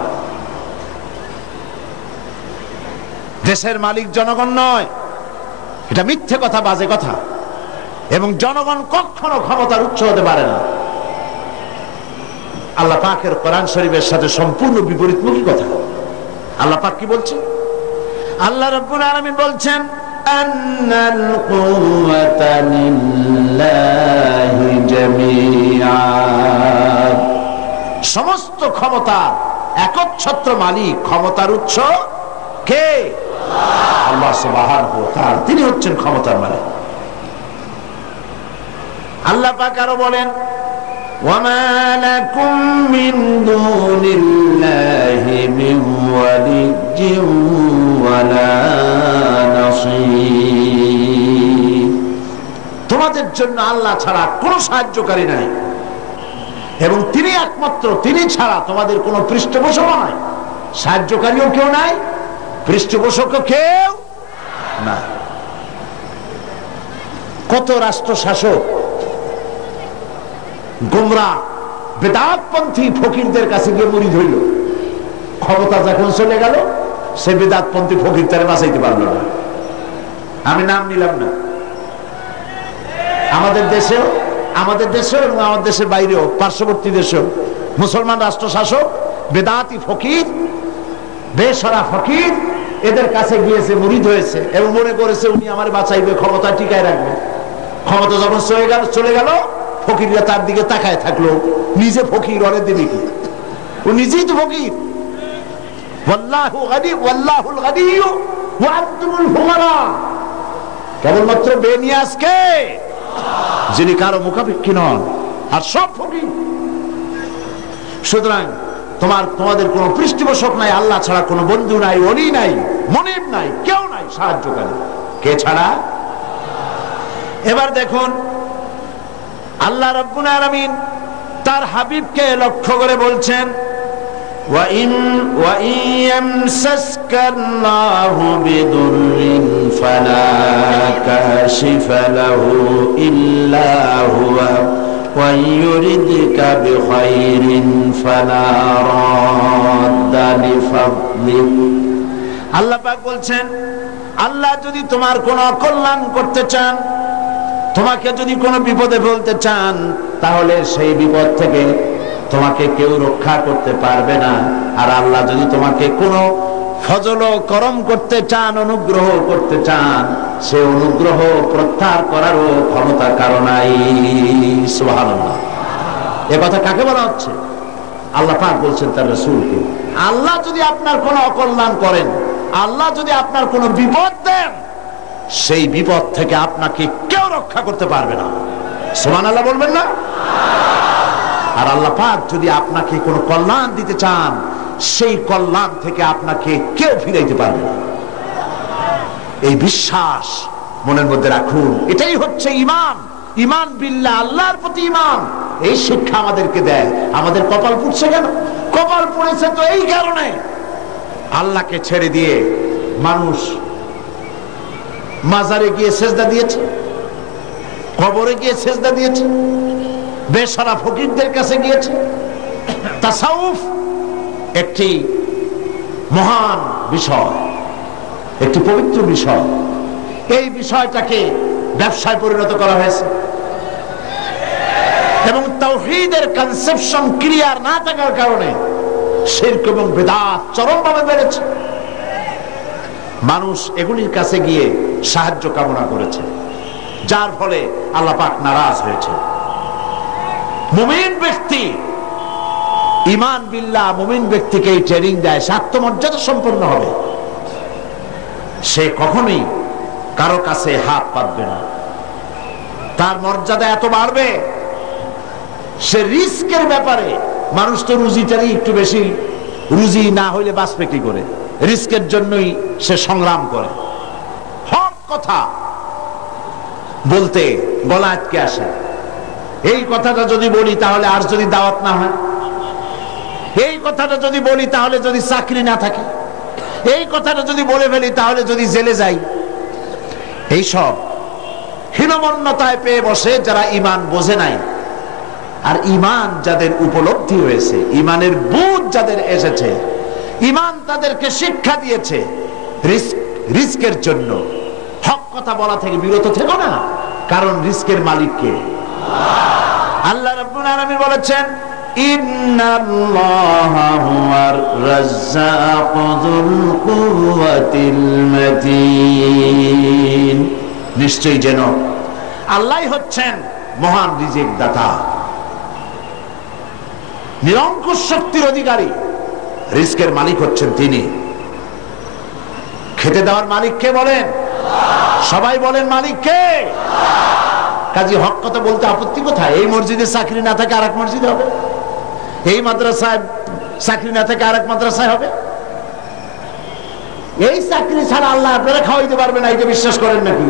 দেশের মালিক জনগণ নয়, এটা মিথ্যে কথা, বাজে কথা। এবং জনগণ কখনো ক্ষমতার উৎস হতে পারে না। আল্লাহ পাকের কোরআন শরীফের সাথে সম্পূর্ণ বিপরীতমুখী কথা। আল্লাহ পাক কি বলছেন? আল্লাহ রাব্বুল আলামিন বলছেন আন্নাল কুওয়াতা লিল্লাহি জামিআ, সমস্ত ক্ষমতা একচ্ছত্র মালিক, ক্ষমতার উৎস কে? আল্লাহ সুবহানাহু ওয়া তাআলা, তিনি হচ্ছেন ক্ষমতার মালিক। আল্লাহ পাক আরো বলেন ওয়ামা লাকুম মিন দুনিল্লাহি মিন ওয়ালিয়্যিন ওয়ালা নাসীর, তোমাদের জন্য আল্লাহ ছাড়া কোনো সাহায্যকারী নাই এবং তিনি একমাত্র, তিনি ছাড়া তোমাদের কোনো পৃষ্ঠপোষক নাই, সাহায্যকারীও কেউ নাই, পৃষ্ঠপোষকও কেউ না। কত রাষ্ট্র শাসক গোমরাহ বেদাতপন্থী ফকিরদের কাছে গিয়ে মুরিদ হইল, ক্ষমতা যখন চলে গেল সে বেদাতপন্থী ফকির তারে বাঁচাইতে পারলো না। আমি নাম নিলাম না। আমাদের দেশেও এবং আমাদের দেশের বাইরেও, পার্শ্ববর্তী দেশেও মুসলমান রাষ্ট্র শাসক বেদাতি ফকির, বেসরা ফকির, এদের কাছে গিয়েছে, মুরিদ হয়েছে এবং মনে করেছে উনি আমার বাঁচাইবে, ক্ষমতা টিকায় রাখবে। ক্ষমতা যখন চলে গেল ফকিররা তার দিকে তাকায় থাকলো, নিজে ফকির, ওরে দেবে কি? ও নিজেই তো ফকির। ওয়াল্লাহু গানি ওয়াল্লাহুল গানিয়্যু ওয়া আনতুমুল ফুকারা। কেবলমাত্র বেনিয়াজ কে? যিনি কারো মুখাপেক্ষী নন, আর সব ফকির। সুতরাং তোমাদের কোনো পৃষ্ঠপোষক নাই, আল্লাহ ছাড়া কোনো বন্ধু নাই, ওলি নাই, মনিব নাই, কেউ নাই সাহায্যকারী। কে ছাড়া? এবার দেখুন আল্লাহ রাব্বুল আলামিন তার হাবিবকে লক্ষ্য করে বলছেন, ওয়া ইন ইয়ামসাসকাল্লাহু বিদুররিন ফালা কাশিফা লাহু ইল্লা হুয়া ওয়া ইউরিদকা বিখাইরিন ফালা রাদ্দা লিফাদলিহি। আল্লাহ পাক বলছেন, আল্লাহ যদি তোমার কোনো অকল্যাণ করতে চান, তোমাকে যদি কোনো বিপদে ফেলতে চান, তাহলে সেই বিপদ থেকে তোমাকে কেউ রক্ষা করতে পারবে না। আর আল্লাহ যদি তোমাকে কোনো ফজল ও করম করতে চান, অনুগ্রহ করতে চান, সে অনুগ্রহ প্রত্যাহার করারও ক্ষমতা কারো নাই। সুবহানাল্লাহ। এ কথা কাকে বলা হচ্ছে? আল্লাহ পাক বলছেন তার রাসূলকে। আল্লাহ যদি আপনার কোনো অকল্যাণ করেন, আল্লাহ যদি আপনার কোনো বিপদ দেন, সেই বিপদ থেকে আপনাকে কেউ রক্ষা করতে পারবে না। সুবহানাল্লাহ বলবেন না? আর আল্লাহ পাক যদি আপনাকে কোনো কল্যাণ দিতে চান, সেই কল্যাণ থেকে আপনাকে কেউ ফিরাইতে পারবে না। এই বিশ্বাস মনের মধ্যে রাখুন। এটাই হচ্ছে ঈমান। ঈমান বিল্লাহ, আল্লাহর প্রতি ঈমান। এই শিক্ষা আমাদেরকে দেয়। আমাদের কপাল পুড়ছে কেন? কপাল পুড়েছে তো এই কারণে, আল্লাহকে ছেড়ে দিয়ে মানুষ মাজারে গিয়ে সেজদা দিয়েছে, কবরে গিয়ে সেজদা দিয়েছে, বেশারা ফকিরদের কাছে গিয়েছে। তাসাউফ একটি মহান বিষয়, একটি পবিত্র বিষয়। এই বিষয়টাকে ব্যবসায় পরিণত করা হয়েছে এবং তাওহীদের কনসেপশন ক্লিয়ার না থাকার কারণে শিরক এবং বিদআত চরমভাবে বেড়েছে। মানুষ এগুলির কাছে গিয়ে সাহায্য কামনা করেছে, যার ফলে আল্লাহ পাক নারাজ হয়েছে। মুমিন ব্যক্তি ঈমান বিল্লাহ, মুমিন ব্যক্তিকে এই ট্রেনিং দেয়, সে আত্মমর্যাদা সম্পন্ন হবে। সে কখনোই কারো কাছে হাত পাতবে না, তার মর্যাদা এত বাড়বে। সে রিস্কের ব্যাপারে, মানুষ তো রুজিটারই একটু বেশি, রুজি না হইলে বাঁচবে কি করে, রিস্কের জন্যই সে সংগ্রাম করে। হক কথা বলতে গলা আটকে আসে। এই কথাটা যদি বলি তাহলে আর যদি দাওয়াত না হয়, এই কথাটা যদি বলি তাহলে যদি চাকরি না থাকে, এই কথাটা যদি বলে ফেলি তাহলে যদি জেলে যাই, এইসব হীনমন্যতায় পেয়ে বসে যারা ঈমান বোঝে নাই। আর ঈমান যাদের উপলব্ধি হয়েছে, ঈমানের বুঝ যাদের এসেছে, ঈমান তাদেরকে শিক্ষা দিয়েছে, রিস্কের জন্য হক কথা বলা থেকে বিরত থেকো না, কারণ রিস্কের মালিক কে? আল্লাহ রাব্বুল আলামিন বলেছেন, ইন্নাল্লাহা হুয়ার রাজ্জাকু যুল কুওয়াতিল মাতিন। নিশ্চয়ই যেন আল্লাহই হচ্ছেন মহান রিজিক দাতা, নিরঙ্কুশ শক্তির অধিকারী। রিস্কের মালিক হচ্ছেন তিনি। খেতে দেওয়ার মালিক কে বলেন? সবাই বলেন মালিক কে? কাজী হক কথা বলতে আপত্তি কোথায়? এই মসজিদে চাকরি না থাকে আরেক মসজিদে হবে, এই মাদ্রাসায় চাকরি না থাকে আরেক মাদ্রাসায় হবে। এই চাকরি ছাড়া আল্লাহ আপনারা খাওয়াইতে পারবে না, এটা বিশ্বাস করেন নাকি?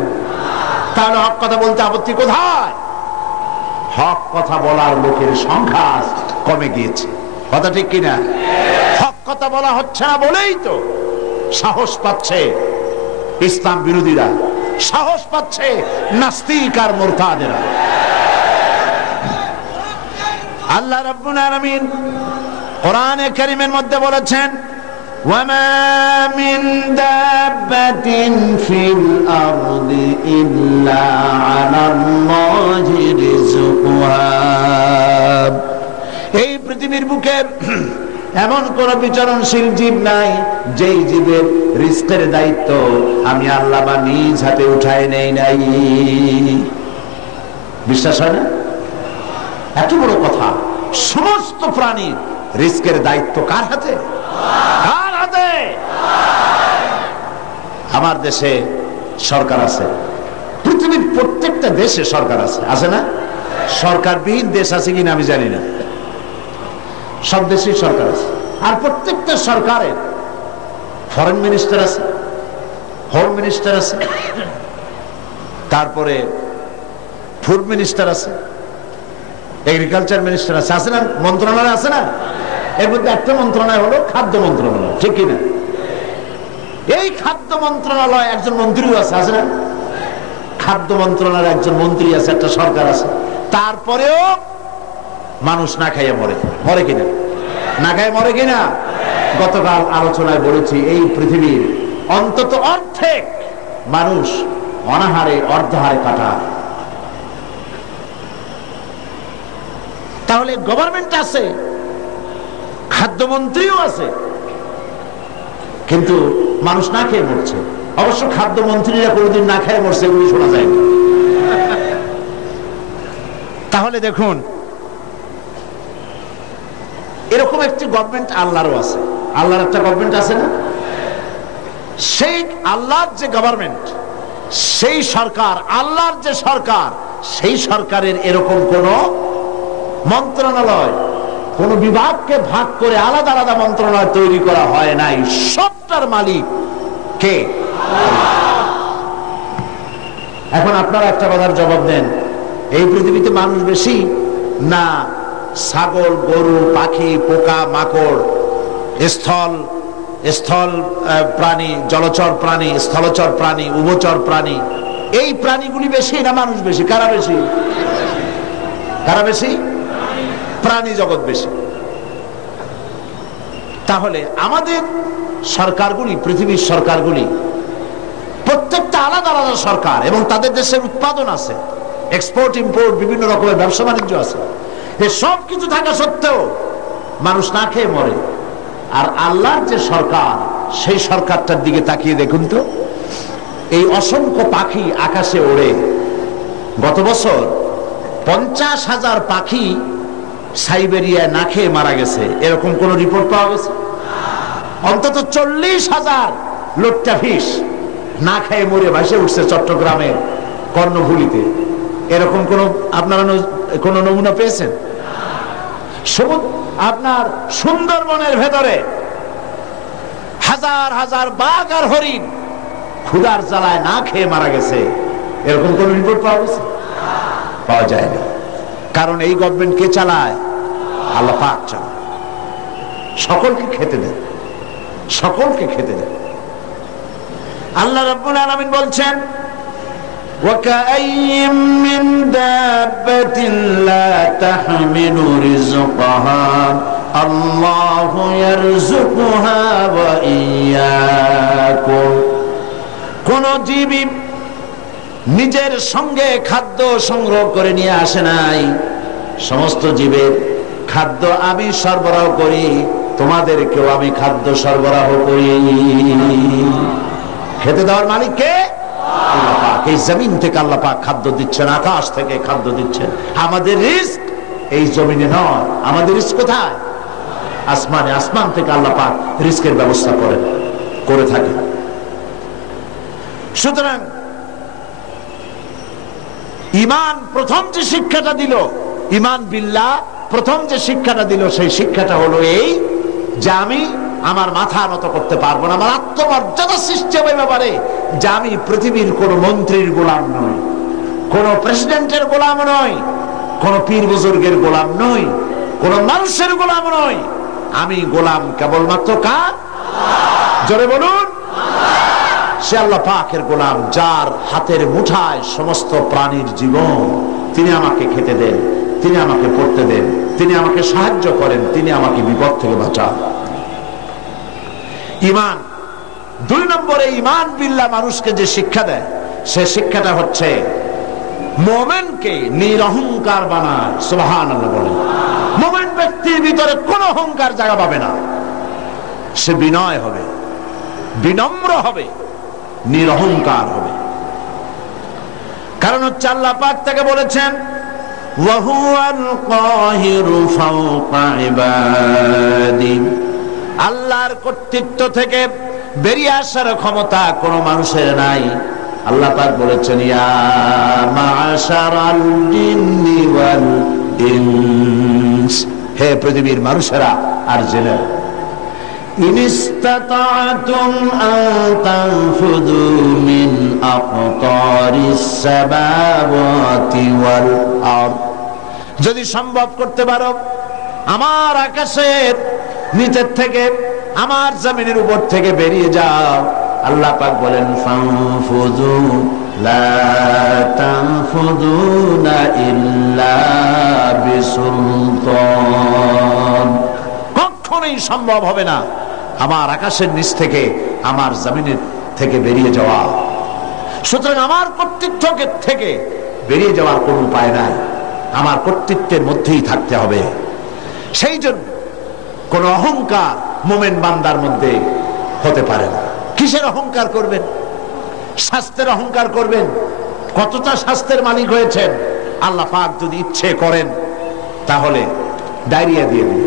তাহলে হক কথা বলতে আপত্তি কোথায়? হক কথা বলার লোকের সংখ্যা কমে গিয়েছে, কথা ঠিক কিনা? হক কথা বলা হচ্ছে না বলেই তো সাহস পাচ্ছে ইসলাম বিরোধীরা, সাহস পাচ্ছে নাস্তিক আর মুরতাদেরা। আল্লাহ রাব্বুল আলামিন কোরআনে কারীমের মধ্যে বলেছেন, ওয়ামা মিন দাব্বাতিন ফিল আরদি ইল্লা আলাল্লাহি রিজকুহা। এই পৃথিবীর বুকে এমন কোন বিচরণশীল জীব নাই যেই জীবের রিস্কের দায়িত্ব আমি আল্লাহ বা নিজ হাতে উঠায় নেই নাই। বিশ্বাস হয় না? এত বড় কথা, সমস্ত প্রাণীর রিস্কের দায়িত্ব কার হাতে? কার হাতে? আমার দেশে সরকার আছে, পৃথিবীর প্রত্যেকটা দেশে সরকার আছে, আছে না? সরকারবিহীন দেশ আছে কিনা আমি জানি না, সব দেশেই সরকার আছে। আর প্রত্যেকটা সরকারের ফরেন মিনিস্টার আছে, হোম মিনিস্টার আছে, তারপরে ফুড মিনিস্টার আছে, এগ্রিকালচার মিনিস্টার আছে, আছে না? মন্ত্রণালয় আছে না? এর মধ্যে একটা মন্ত্রণালয় হলো খাদ্য মন্ত্রণালয়, ঠিক কিনা? এই খাদ্য মন্ত্রণালয় একজন মন্ত্রীও আছে, আছে না? খাদ্য মন্ত্রণালয়ের একজন মন্ত্রী আছে, একটা সরকার আছে। তারপরেও মানুষ না খাইয়ে মরে, মরে কিনা? না খাইয়ে মরে কিনা? গতকাল আলোচনায় বলেছি, এই পৃথিবীর অন্তত অর্ধেক মানুষ অনাহারে, অর্ধাহারে কাটায়। তাহলে গভর্নমেন্ট আছে, খাদ্যমন্ত্রীও আছে, কিন্তু মানুষ না খেয়ে মরছে। অবশ্য খাদ্যমন্ত্রীরা কোনোদিন না খেয়ে মরছে এগুলি শোনা যায় না। তাহলে দেখুন, এরকম একটি গভর্নমেন্ট আল্লাহরও আছে। আল্লাহর একটা গভর্নমেন্ট আছে না? সেই আল্লাহর যে গভর্নমেন্ট, সেই সরকার, আল্লাহর যে সরকার, সেই সরকারের এরকম কোন মন্ত্রণালয়, কোন বিভাগকে ভাগ করে আলাদা আলাদা মন্ত্রণালয় তৈরি করা হয় নাই। সবটার মালিক কে? এখন আপনারা একটা কথার জবাব দেন, এই পৃথিবীতে মানুষ বেশি না ছাগল, গরু, পাখি, পোকা, মাকড়, স্থল প্রাণী, জলচর প্রাণী, স্থলচর প্রাণী, উভচর প্রাণী, এই প্রাণীগুলি বেশি না মানুষ বেশি? কারা বেশি? কারা বেশি? প্রাণী জগৎ বেশি। তাহলে আমাদের সরকারগুলি, পৃথিবীর সরকারগুলি প্রত্যেকটা আলাদা আলাদা সরকার, এবং তাদের দেশের উৎপাদন আছে, এক্সপোর্ট ইম্পোর্ট, বিভিন্ন রকমের ব্যবসা বাণিজ্য আছে। সব কিছু থাকা সত্ত্বেও মানুষ না খেয়ে মরে। আর আল্লাহর যে সরকার, সেই সরকারটার দিকে তাকিয়ে দেখুন তো, এই অসংখ্য পাখি আকাশে ওড়ে। গত বছর 50,000 পাখি সাইবেরিয়ায় না খেয়ে মারা গেছে, এরকম কোন রিপোর্ট পাওয়া গেছে? অন্তত 40,000 লোট্টাফিশ না খেয়ে মরে ভাসে উঠছে চট্টগ্রামের কর্ণফুলীতে। এরকম কোন আপনারা কোন নমুনা পেয়েছেন? আপনার সুন্দরবনের ভেতরে হাজার হাজার বাঘ আর হরিণ ক্ষুধার জ্বালায় না খেয়ে মারা গেছে, এরকম কোন রিপোর্ট পাওয়া গেছে? পাওয়া যায় না। কারণ এই গভর্নমেন্ট কে চালায়? আল্লাহ পাক চালায়। সকলকে খেতে দেন, সকলকে খেতে দেন। আল্লাহ রাব্বুল আলামিন বলছেন, وَكَأَيٍّ مِّن دَابَّةٍ لَّا تَحْمِلُ رِزْقَهَا اللَّهُ يَرْزُقُهَا وَإِيَّاكُمْ। কোন জীবই নিজের সঙ্গে খাদ্য সংগ্রহ করে নিয়ে আসে নাই। সমস্ত জীবের খাদ্য আমি সরবরাহ করি, তোমাদেরকেও আমি খাদ্য সরবরাহ করি। খেতে দেওয়ার মালিক কে? আল্লাহ পাক। এই জমিন থেকে আল্লাহ পাক খাদ্য দিচ্ছেন, আকাশ থেকে খাদ্য দিচ্ছেন। আমাদের রিস্ক এই জমিনে নয়, আমাদের রিস্ক কোথায়? আসমানে। আসমান থেকে আল্লাহ পাক রিস্কের ব্যবস্থা করে থাকেন। সুতরাং ঈমান প্রথম যে শিক্ষাটা দিল, ঈমান বিল্লাহ প্রথম যে শিক্ষাটা দিল, সেই শিক্ষাটা হলো এই যে আমি আমার মাথা নত করতে পারবো না, আমার আত্মমর্যাদা সৃষ্টি হবে ব্যাপারে যে আমি পৃথিবীর কোন মন্ত্রীর গোলাম নই, কোন প্রেসিডেন্টের গোলাম নই, কোন পীর বুজুর্গের গোলাম নই, কোন মানুষের গোলাম নই। আমি গোলাম কেবলমাত্র কার? জোরে বলুন। সে আল্লাহ পাকের গোলাম, যার হাতের মুঠায় সমস্ত প্রাণীর জীবন। তিনি আমাকে খেতে দেন, তিনি আমাকে পড়তে দেন, তিনি আমাকে সাহায্য করেন, তিনি আমাকে বিপদ থেকে বাঁচান। ঈমান। 2 নম্বরে ঈমান বিল্লাহ মানুষকে যে শিক্ষা দেয়, সে শিক্ষাটা হচ্ছে মুমিনকে নিরহংকার বানায়। সুবহানাল্লাহ বলেন। মুমিন ব্যক্তির ভিতরে কোনো অহংকার জায়গা পাবে না। সে বিনয় হবে, বিনম্র হবে, নিরহংকার হবে। কারণ হচ্ছে আল্লাহ পাক তাকে বলেছেন, ওয়া হুয়াল কাহিরু ফাওকা ইবাদি। আল্লাহর কর্তৃত্ব থেকে বেরিয়ে আসার ক্ষমতা কোন মানুষের নাই। আল্লাহ পাক বলেছেন, ইয়া মা'শারাল জিন্নি ওয়াল ইনস, হে পৃথিবীর মানুষেরা আর জিনেরা, ইন ইসতাতা'তুম আন তানফুযু মিন আকতারিস সামাওয়াতি ওয়াল আরদ, যদি সম্ভব করতে পারো আমার আকাশের নিচের থেকে, আমার জমিনের উপর থেকে বেরিয়ে যাও। আল্লাহ পাক বলেন, ফানফুযু লা তানফুযুনা ইল্লা বিসুলতান, কখনোই সম্ভব হবে না আমার আকাশের নিচ থেকে, আমার জমিনের থেকে বেরিয়ে যাওয়া। সুতরাং আমার কর্তৃত্ব থেকে বেরিয়ে যাওয়ার কোনো উপায় নাই, আমার কর্তৃত্বের মধ্যেই থাকতে হবে। সেই জন্য কোন অহংকার মুমিন বান্দার মধ্যে হতে পারে না। কিসের অহংকার করবেন? স্বাস্থ্যের অহংকার করবেন। কতটা স্বাস্থ্যের মালিক হয়েছেন, আল্লাহ পাক যদি ইচ্ছে করেন তাহলে ডায়রিয়া দিয়ে দিন,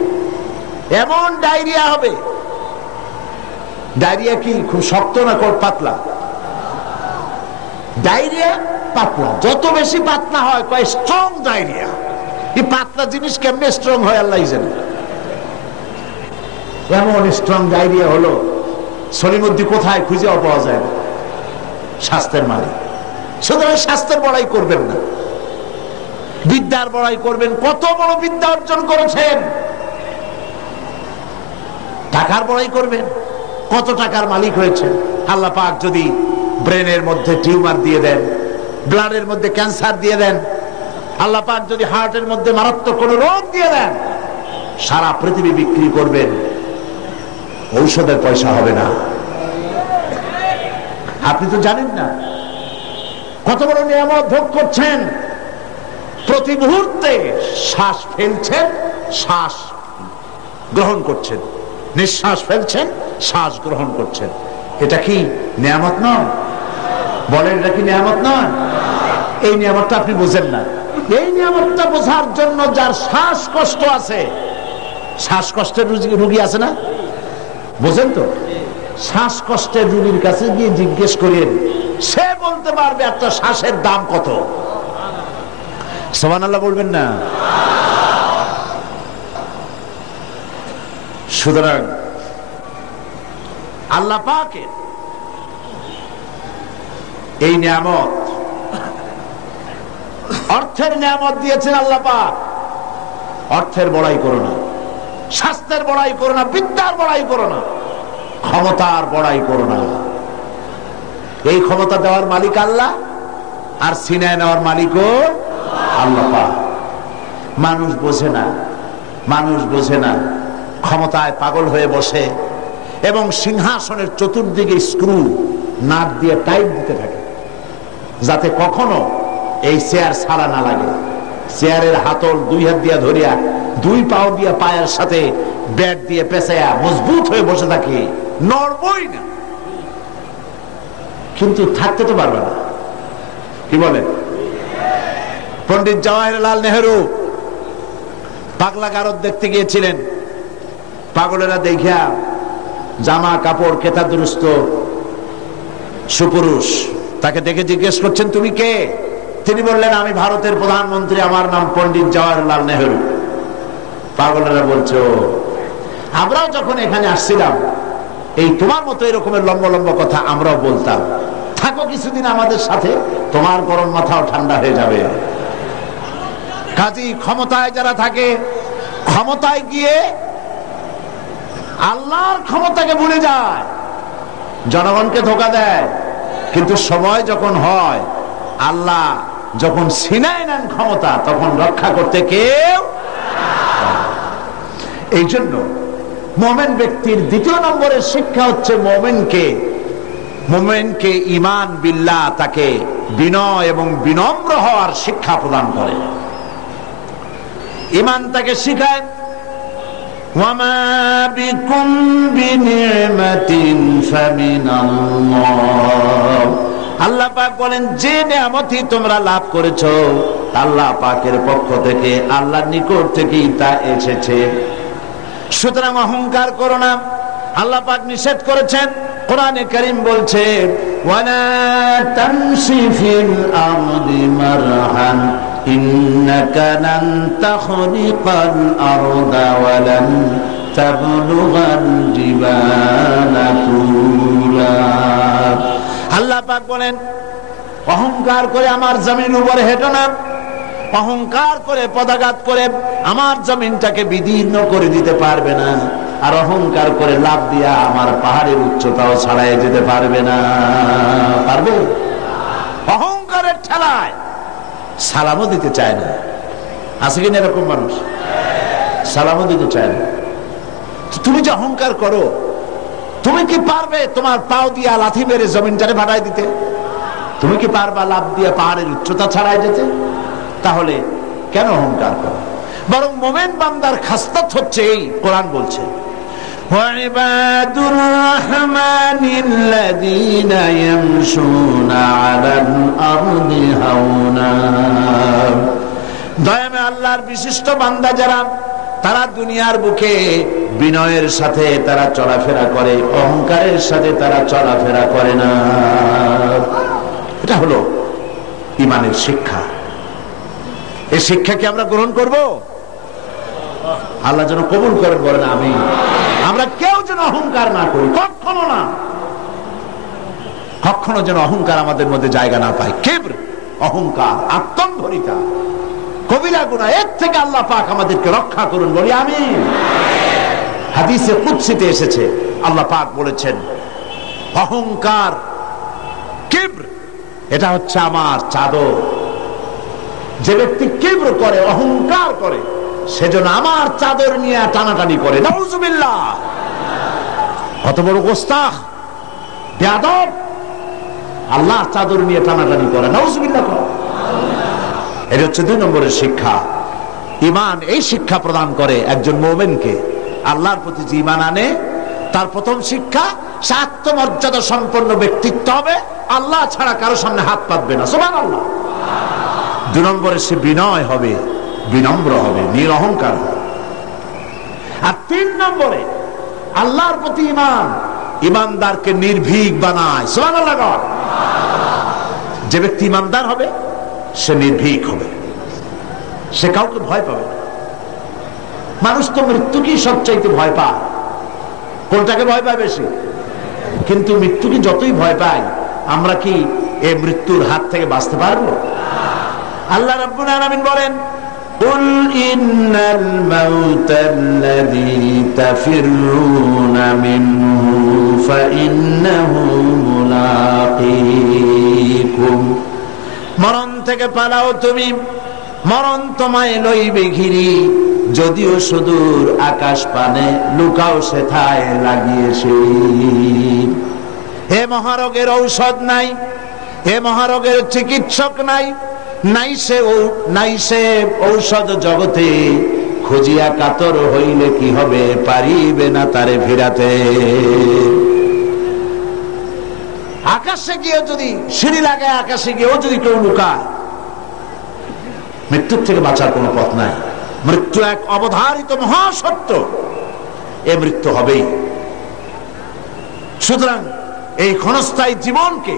এমন ডায়রিয়া হবে। ডায়রিয়া কি খুব শক্ত না পাতলা? ডায়রিয়া পাতলা, যত বেশি পাতলা হয় কয় স্ট্রং ডায়রিয়া। এই পাতলা জিনিস কেমনে স্ট্রং হয় আল্লাহ জানে। এমন স্ট্রং ডায়রিয়া হলো সলিমুদ্দি কোথায় খুঁজেও পাওয়া যায় না, স্বাস্থ্যের মালিক। সুতরাং স্বাস্থ্যের বড়াই করবেন না, বিদ্যার বড়াই করবেন। কত বড় বিদ্যা অর্জন করেছেন, টাকার বড়াই করবেন, কত টাকার মালিক হয়েছেন। আল্লাহ পাক যদি ব্রেনের মধ্যে টিউমার দিয়ে দেন, ব্লাডের মধ্যে ক্যান্সার দিয়ে দেন, আল্লাহ পাক যদি হার্টের মধ্যে মারাত্মক কোন রোগ দিয়ে দেন, সারা পৃথিবী বিক্রি করবেন, ঔষধের পয়সা হবে না। আপনি তো জানেন না কত বড় নিয়ামত ভোগ করছেন। প্রতি মুহূর্তে শ্বাস ফেলছেন, শ্বাস গ্রহণ করছেন, নিঃশ্বাস ফেলছেন, শ্বাস গ্রহণ করছেন। এটা কি নিয়ামত নয়? বলেন, এটা কি নিয়ামত নয়? এই নিয়ামতটা আপনি বুঝেন না। এই নিয়ামতটা বোঝার জন্য যার শ্বাসকষ্ট আছে, শ্বাসকষ্টের রোগী আছে না, বোঝেন তো? শ্বাসকষ্টের রোগীর কাছে গিয়ে জিজ্ঞেস করেন, সে বলতে পারবে একটা শ্বাসের দাম কত। সুবহানাল্লাহ বলবেন না? সুতরাং আল্লাহ পাকের এই নিয়ামত, অর্থের নিয়ামত দিয়েছেন আল্লাহ পাক। অর্থের বড়াই করো না, স্বাস্থ্যের বড়াই করো না, বিদ্যার বড়াই করো না, ক্ষমতার বড়াই করো না। এই ক্ষমতা দেওয়ার মালিক আল্লাহ, আর সিনায় নেওয়ার মালিকও আল্লাহ পাক। মানুষ বোঝে না, মানুষ বোঝে না, ক্ষমতায় পাগল হয়ে বসে এবং সিংহাসনের চতুর্দিকে স্ক্রু নাট দিয়ে টাইট দিতে থাকে, যাতে কখনো এই চেয়ার ছাড়া না লাগে। চেয়ারের হাতল দুই হাত দিয়া ধরিয়া, দুই পাও দিয়া পায়ের সাথে ব্যাট দিয়ে পেঁচাইয়া মজবুত হয়ে বসে থাকে, নড়বই না। কিন্তু থাকতে তো পারবে না। কি বলেন? পণ্ডিত জওয়াহরলাল নেহেরু পাগলা গারদ দেখতে গিয়েছিলেন। পাগলেরা দেখিয়া জামা কাপড় কেতাদুরস্ত সুপুরুষ, তাকে দেখে জিজ্ঞেস করছেন, তুমি কে? তিনি বললেন, আমি ভারতের প্রধানমন্ত্রী, আমার নাম পণ্ডিত জওয়াহরলাল নেহেরু। পাগলেরা বলছো, আমরাও যখন এখানে আসছিলাম এই তোমার মতো এরকমের লম্বা লম্বা কথা আমরাও বলতাম। থাকো কিছুদিন আমাদের সাথে, তোমার গরম মাথাও ঠান্ডা হয়ে যাবে। কাজী ক্ষমতায় যারা থাকে, ক্ষমতায় গিয়ে আল্লাহর ক্ষমতাকে ভুলে যায়, জনগণকে ধোঁকা দেয়। কিন্তু সময় যখন হয়, আল্লাহ যখন ছিনায় নেন ক্ষমতা, তখন রক্ষা করতে কেউ। এই জন্য মুমিন ব্যক্তির দ্বিতীয় নম্বরের শিক্ষা হচ্ছে মুমিনকে ঈমান বিল্লাহ, তাকে বিনয় এবং বিনম্র হওয়ার শিক্ষা প্রদান করে। ঈমান তাকে শিখায়, ওয়ামা বিকুম বিনিমাতিন ফামিনাল্লাহ। আল্লাহ পাক বলেন, যে নিয়ামতই তোমরা লাভ করেছো আল্লাহ পাকের পক্ষ থেকে, আল্লাহর নিকট থেকেই তা এসেছে। সুতরাং অহংকার করো না, আল্লাহ পাক নিষেধ করেছেন। কোরআনে কারীম বলছে ওয়ালা তামশি ফিল আরদি মারহান ইন্নাকা লান তাখরিকাল আরদা ওয়ালান তাবলুগাল জিবালা তুলা। আল্লাহ পাক বলেন অহংকার করে আমার জমিনের উপরে হেঁটো না, অহংকার করে পদাঘাত করে আমার জমিনটাকে বিদীর্ণ করে দিতে পারবে না, আর অহংকার করে লাভ দিয়া আমার পাহাড়ের উচ্চতাও ছাড়াই যেতে পারবে না। পারবে? অহংকারের ঠেলায় সালামও দিতে চায় না। আছে কিনা এরকম মানুষ? সালামও দিতে চায় না। তুমি যে অহংকার করো, তুমি কি পারবে তোমার পাও দিয়া লাথি মেরে জমিনটারে ভাড়ায় দিতে? তুমি কি পারবা লাভ দিয়ে পাহাড়ের উচ্চতা ছাড়াই যেতে? তাহলে কেন অহংকার করো? বরং মুমিন বান্দার খাসলত হচ্ছে এই, কোরআন বলছে ওয়াইবাদুর রাহমানিল্লাযীনা ইয়ামশুনা আলাল আরদি হাওনা। দয়াময় আল্লাহর বিশিষ্ট বান্দা যারা, তারা দুনিয়ার বুকে বিনয়ের সাথে তারা চলাফেরা করে, অহংকারের সাথে তারা চলাফেরা করে না। এটা হলো ঈমানের শিক্ষা। এই শিক্ষা কি আমরা গ্রহণ করব? আল্লাহ যেন কবুল করেন, বলেন আমিন। আমরা কেউ যেন অহংকার না করি, কখনো না, কখনো যেন অহংকার আমাদের মধ্যে জায়গা না পায়। কিবর, অহংকার, আত্মম্ভরিতা কবিরা গুনাহ, এর থেকে আল্লাহ পাক আমাদেরকে রক্ষা করুন, বলি আমিন। হাদিসে কুদসিতে এসেছে, আল্লাহ পাক বলেছেন অহংকার, কিবর, এটা হচ্ছে আমার চাদর। যে ব্যক্তি কিবর করে, অহংকার করে, সেজন্য আমার চাদর নিয়ে টানাটানি করে। নাউজুবিল্লাহ! কত বড় গোস্তাখ, বেয়াদব! আল্লাহ চাদর নিয়ে টানাটানি করে, নাউজুবিল্লাহ। এটা হচ্ছে 2 নম্বরের শিক্ষা। ঈমান এই শিক্ষা প্রদান করে একজন মুমিনকে। আল্লাহর প্রতি যে ঈমান আনে, তার প্রথম শিক্ষা, সে আত্মমর্যাদা সম্পন্ন ব্যক্তিত্ব হবে, আল্লাহ ছাড়া কারো সামনে হাত পাতবে না। সুবহানাল্লাহ। 2 নম্বরে সে বিনয় হবে, বিনম্র হবে, নিরহংকার হবে। আর 3 নম্বরে আল্লাহর প্রতি ঈমান ঈমানদারকে নির্ভীক বানায়। সুবহানাল্লাহ। যে ব্যক্তি ঈমানদার হবে সে নির্ভীক হবে, সে কাউকে ভয় পাবে না। মানুষ তো মৃত্যুকেই সবচাইতে ভয় পায়। কোনটাকে ভয় পায় বেশি? কিন্তু মৃত্যুকে যতই ভয় পাই, আমরা কি এই মৃত্যুর হাত থেকে বাঁচতে পারবো? আল্লাহ রাব্বুল আলামিন বলেন কুল ইন্নাল মাউতাল্লাযী তাফিরুনা মিনহু ফাইন্নাহু মুলাকীকুম। মরণ থেকে পালাও তুমি, মরণ তোমায় লইবে ঘিরি, যদিও সুদূর আকাশ পানে, লুকাও সেথায় লাগিয়েছে। হে মহারোগের ঔষধ নাই, হে মহারোগের চিকিৎসক নাই, নাই সে ঔষধ জগতে, খুঁজিয়া কাতর হইলে কি হবে, পারিবে না তারে ফিরাতে। আকাশে গিয়ে যদি সিঁড়ি লাগায়, আকাশে গিয়েও যদি কেউ লুকায়, মৃত্যুর থেকে বাঁচার কোনো পথ নাই। মৃত্যু এক অবধারিত মহাসত্য, এ মৃত্যু হবেই। সুতরাং এই ক্ষণস্থায়ী জীবনকে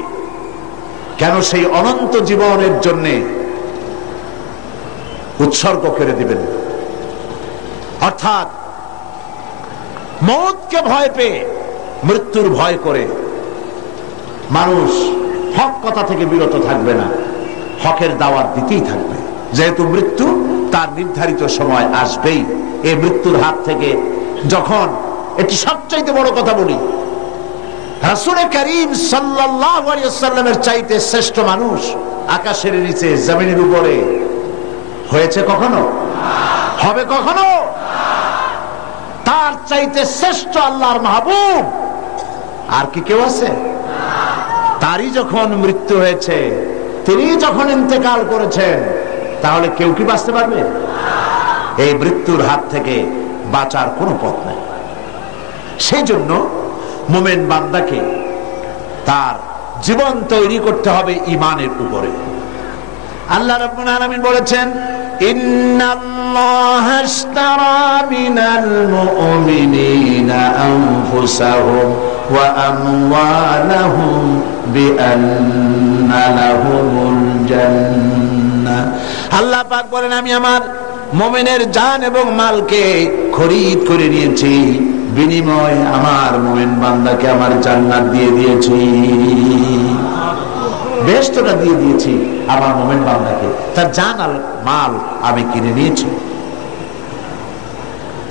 কেন সেই অনন্ত জীবনের জন্য উৎসর্গ করে দিবেন? অর্থাৎ মৌতকে ভয় পেয়ে, মৃত্যুর ভয় করে মানুষ হক কথা থেকে বিরত থাকবে না, হকের দাওয়াত দিতেই থাকবে। যেহেতু মৃত্যু তার নির্ধারিত সময় আসবেই। এই মৃত্যুর হাত থেকে যখন, এটি সবচাইতে বড় কথা বলি, রাসূল করিম সাল্লাল্লাহু আলাইহি ওয়াসাল্লামের চাইতে শ্রেষ্ঠ মানুষ আকাশের নিচে জমিনের উপরে হয়েছে কখনো? হবে কখনো? তার চাইতে শ্রেষ্ঠ আল্লাহর মাহবুব আর কি কেউ আছে? তারই যখন মৃত্যু হয়েছে, তিনি যখন ইন্তেকাল করেছেন, তাহলে কেউ কি বাঁচতে পারবে? এই মৃত্যুর হাত থেকে বাঁচার কোনো পথ নেই। সেই জন্য মুমিন বান্দাকে তার জীবন তৈরি করতে হবে ঈমানের উপরে। আল্লাহ রাব্বুল আলামিন বলেছেন, ইন্নাল্লাহা আশতারা মিনাল মুমিনিনা আনফুসাহুম ওয়া আমওয়ালাহুম বিআন্না লাহুমুল জান্নাহ। আল্লাহ পাক বলেন, আমি আমার মুমিনের জান এবং মালকে খরিদ করে নিয়েছি, বিনিময়ে আমার মুমিন বান্দাকে আমার জান্নাত দিয়ে দিয়েছি, বেহেশতটা দিয়ে দিয়েছি আমার মুমিন বান্দাকে, তার জান আর মাল আমি কিনে নিয়েছি।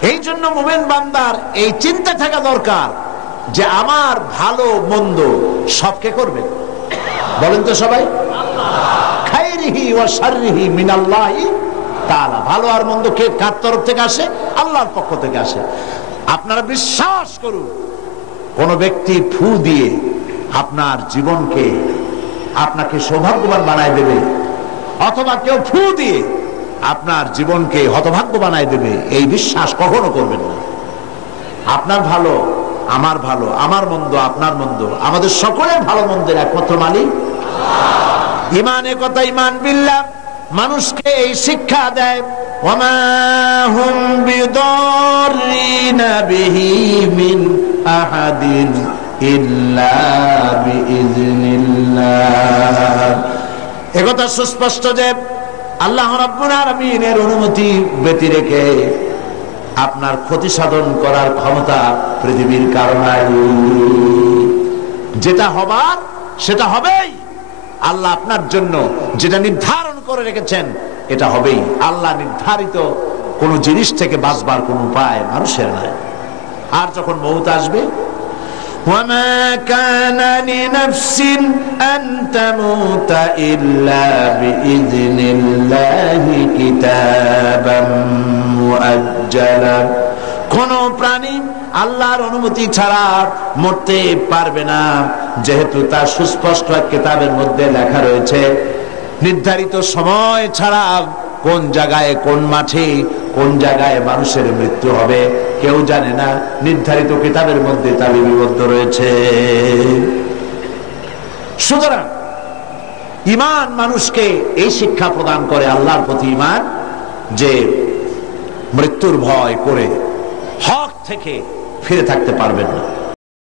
এই জন্য মুমিন বান্দার এই চিন্তা থাকা দরকার যে আমার ভালো মন্দ সবকে করবে, বলেন তো সবাই, খাইরিহি ওয়া শাররিহি মিনাল্লাহি তাআলা। ভালো আর মন্দ কে কার তরফ থেকে আসে? আল্লাহর পক্ষ থেকে আসে। আপনারা বিশ্বাস করুন, কোন ব্যক্তি ফু দিয়ে আপনার জীবনকে আপনাকে সৌভাগ্যবান বানায় দেবে, অথবা কেউ ফু দিয়ে আপনার জীবনকে হতভাগ্য বানায় দেবে, এই বিশ্বাস কখনো করবেন না। আপনার ভালো আমার ভালো, আমার মন্দ আপনার মন্দ, আমাদের সকলের ভালো মন্দের একমাত্র মালিক ইমানের কথা। ইমান বিল্লাহ মানুষকে এই শিক্ষা দেয়, ওয়ামা হুম বিদাররিনা বিহি মিন আহাদিন ইল্লা বিইজনিল্লাহ। একথা সুস্পষ্ট যে আল্লাহ রাব্বুল আলামিনের অনুমতি ব্যতি রেখে আপনার ক্ষতি সাধন করার ক্ষমতা পৃথিবীর কারণে, যেটা হবার সেটা হবেই। আল্লাহ আপনার জন্য যেটা নির্ধারণ করে রেখেছেন এটা হবেই। আল্লাহ নির্ধারিত কোন জিনিস থেকে বাঁচবার কোন উপায় মানুষের নাই। আর যখন মউত আসবে, وما كان لنفس أن تموت إلا بإذن الله كتابا مؤجلا। কোন প্রাণী আল্লাহর অনুমতি ছাড়া মরতে পারবে না, যেহেতু তার সুস্পষ্ট কিতাবের মধ্যে লেখা রয়েছে নির্ধারিত সময় ছাড়া কোন জায়গায়, কোন মাঠে, কোন জায়গায় মানুষের মৃত্যু হবে কেউ জানে না, নির্ধারিত কিতাবের মধ্যে তা লিপিবদ্ধ রয়েছে। সুতরাং ঈমান মানুষকে এই শিক্ষা প্রদান করে, আল্লাহর প্রতি ঈমান, যে মৃত্যুর ভয় করে হক থেকে ফিরে থাকতে পারবেন না।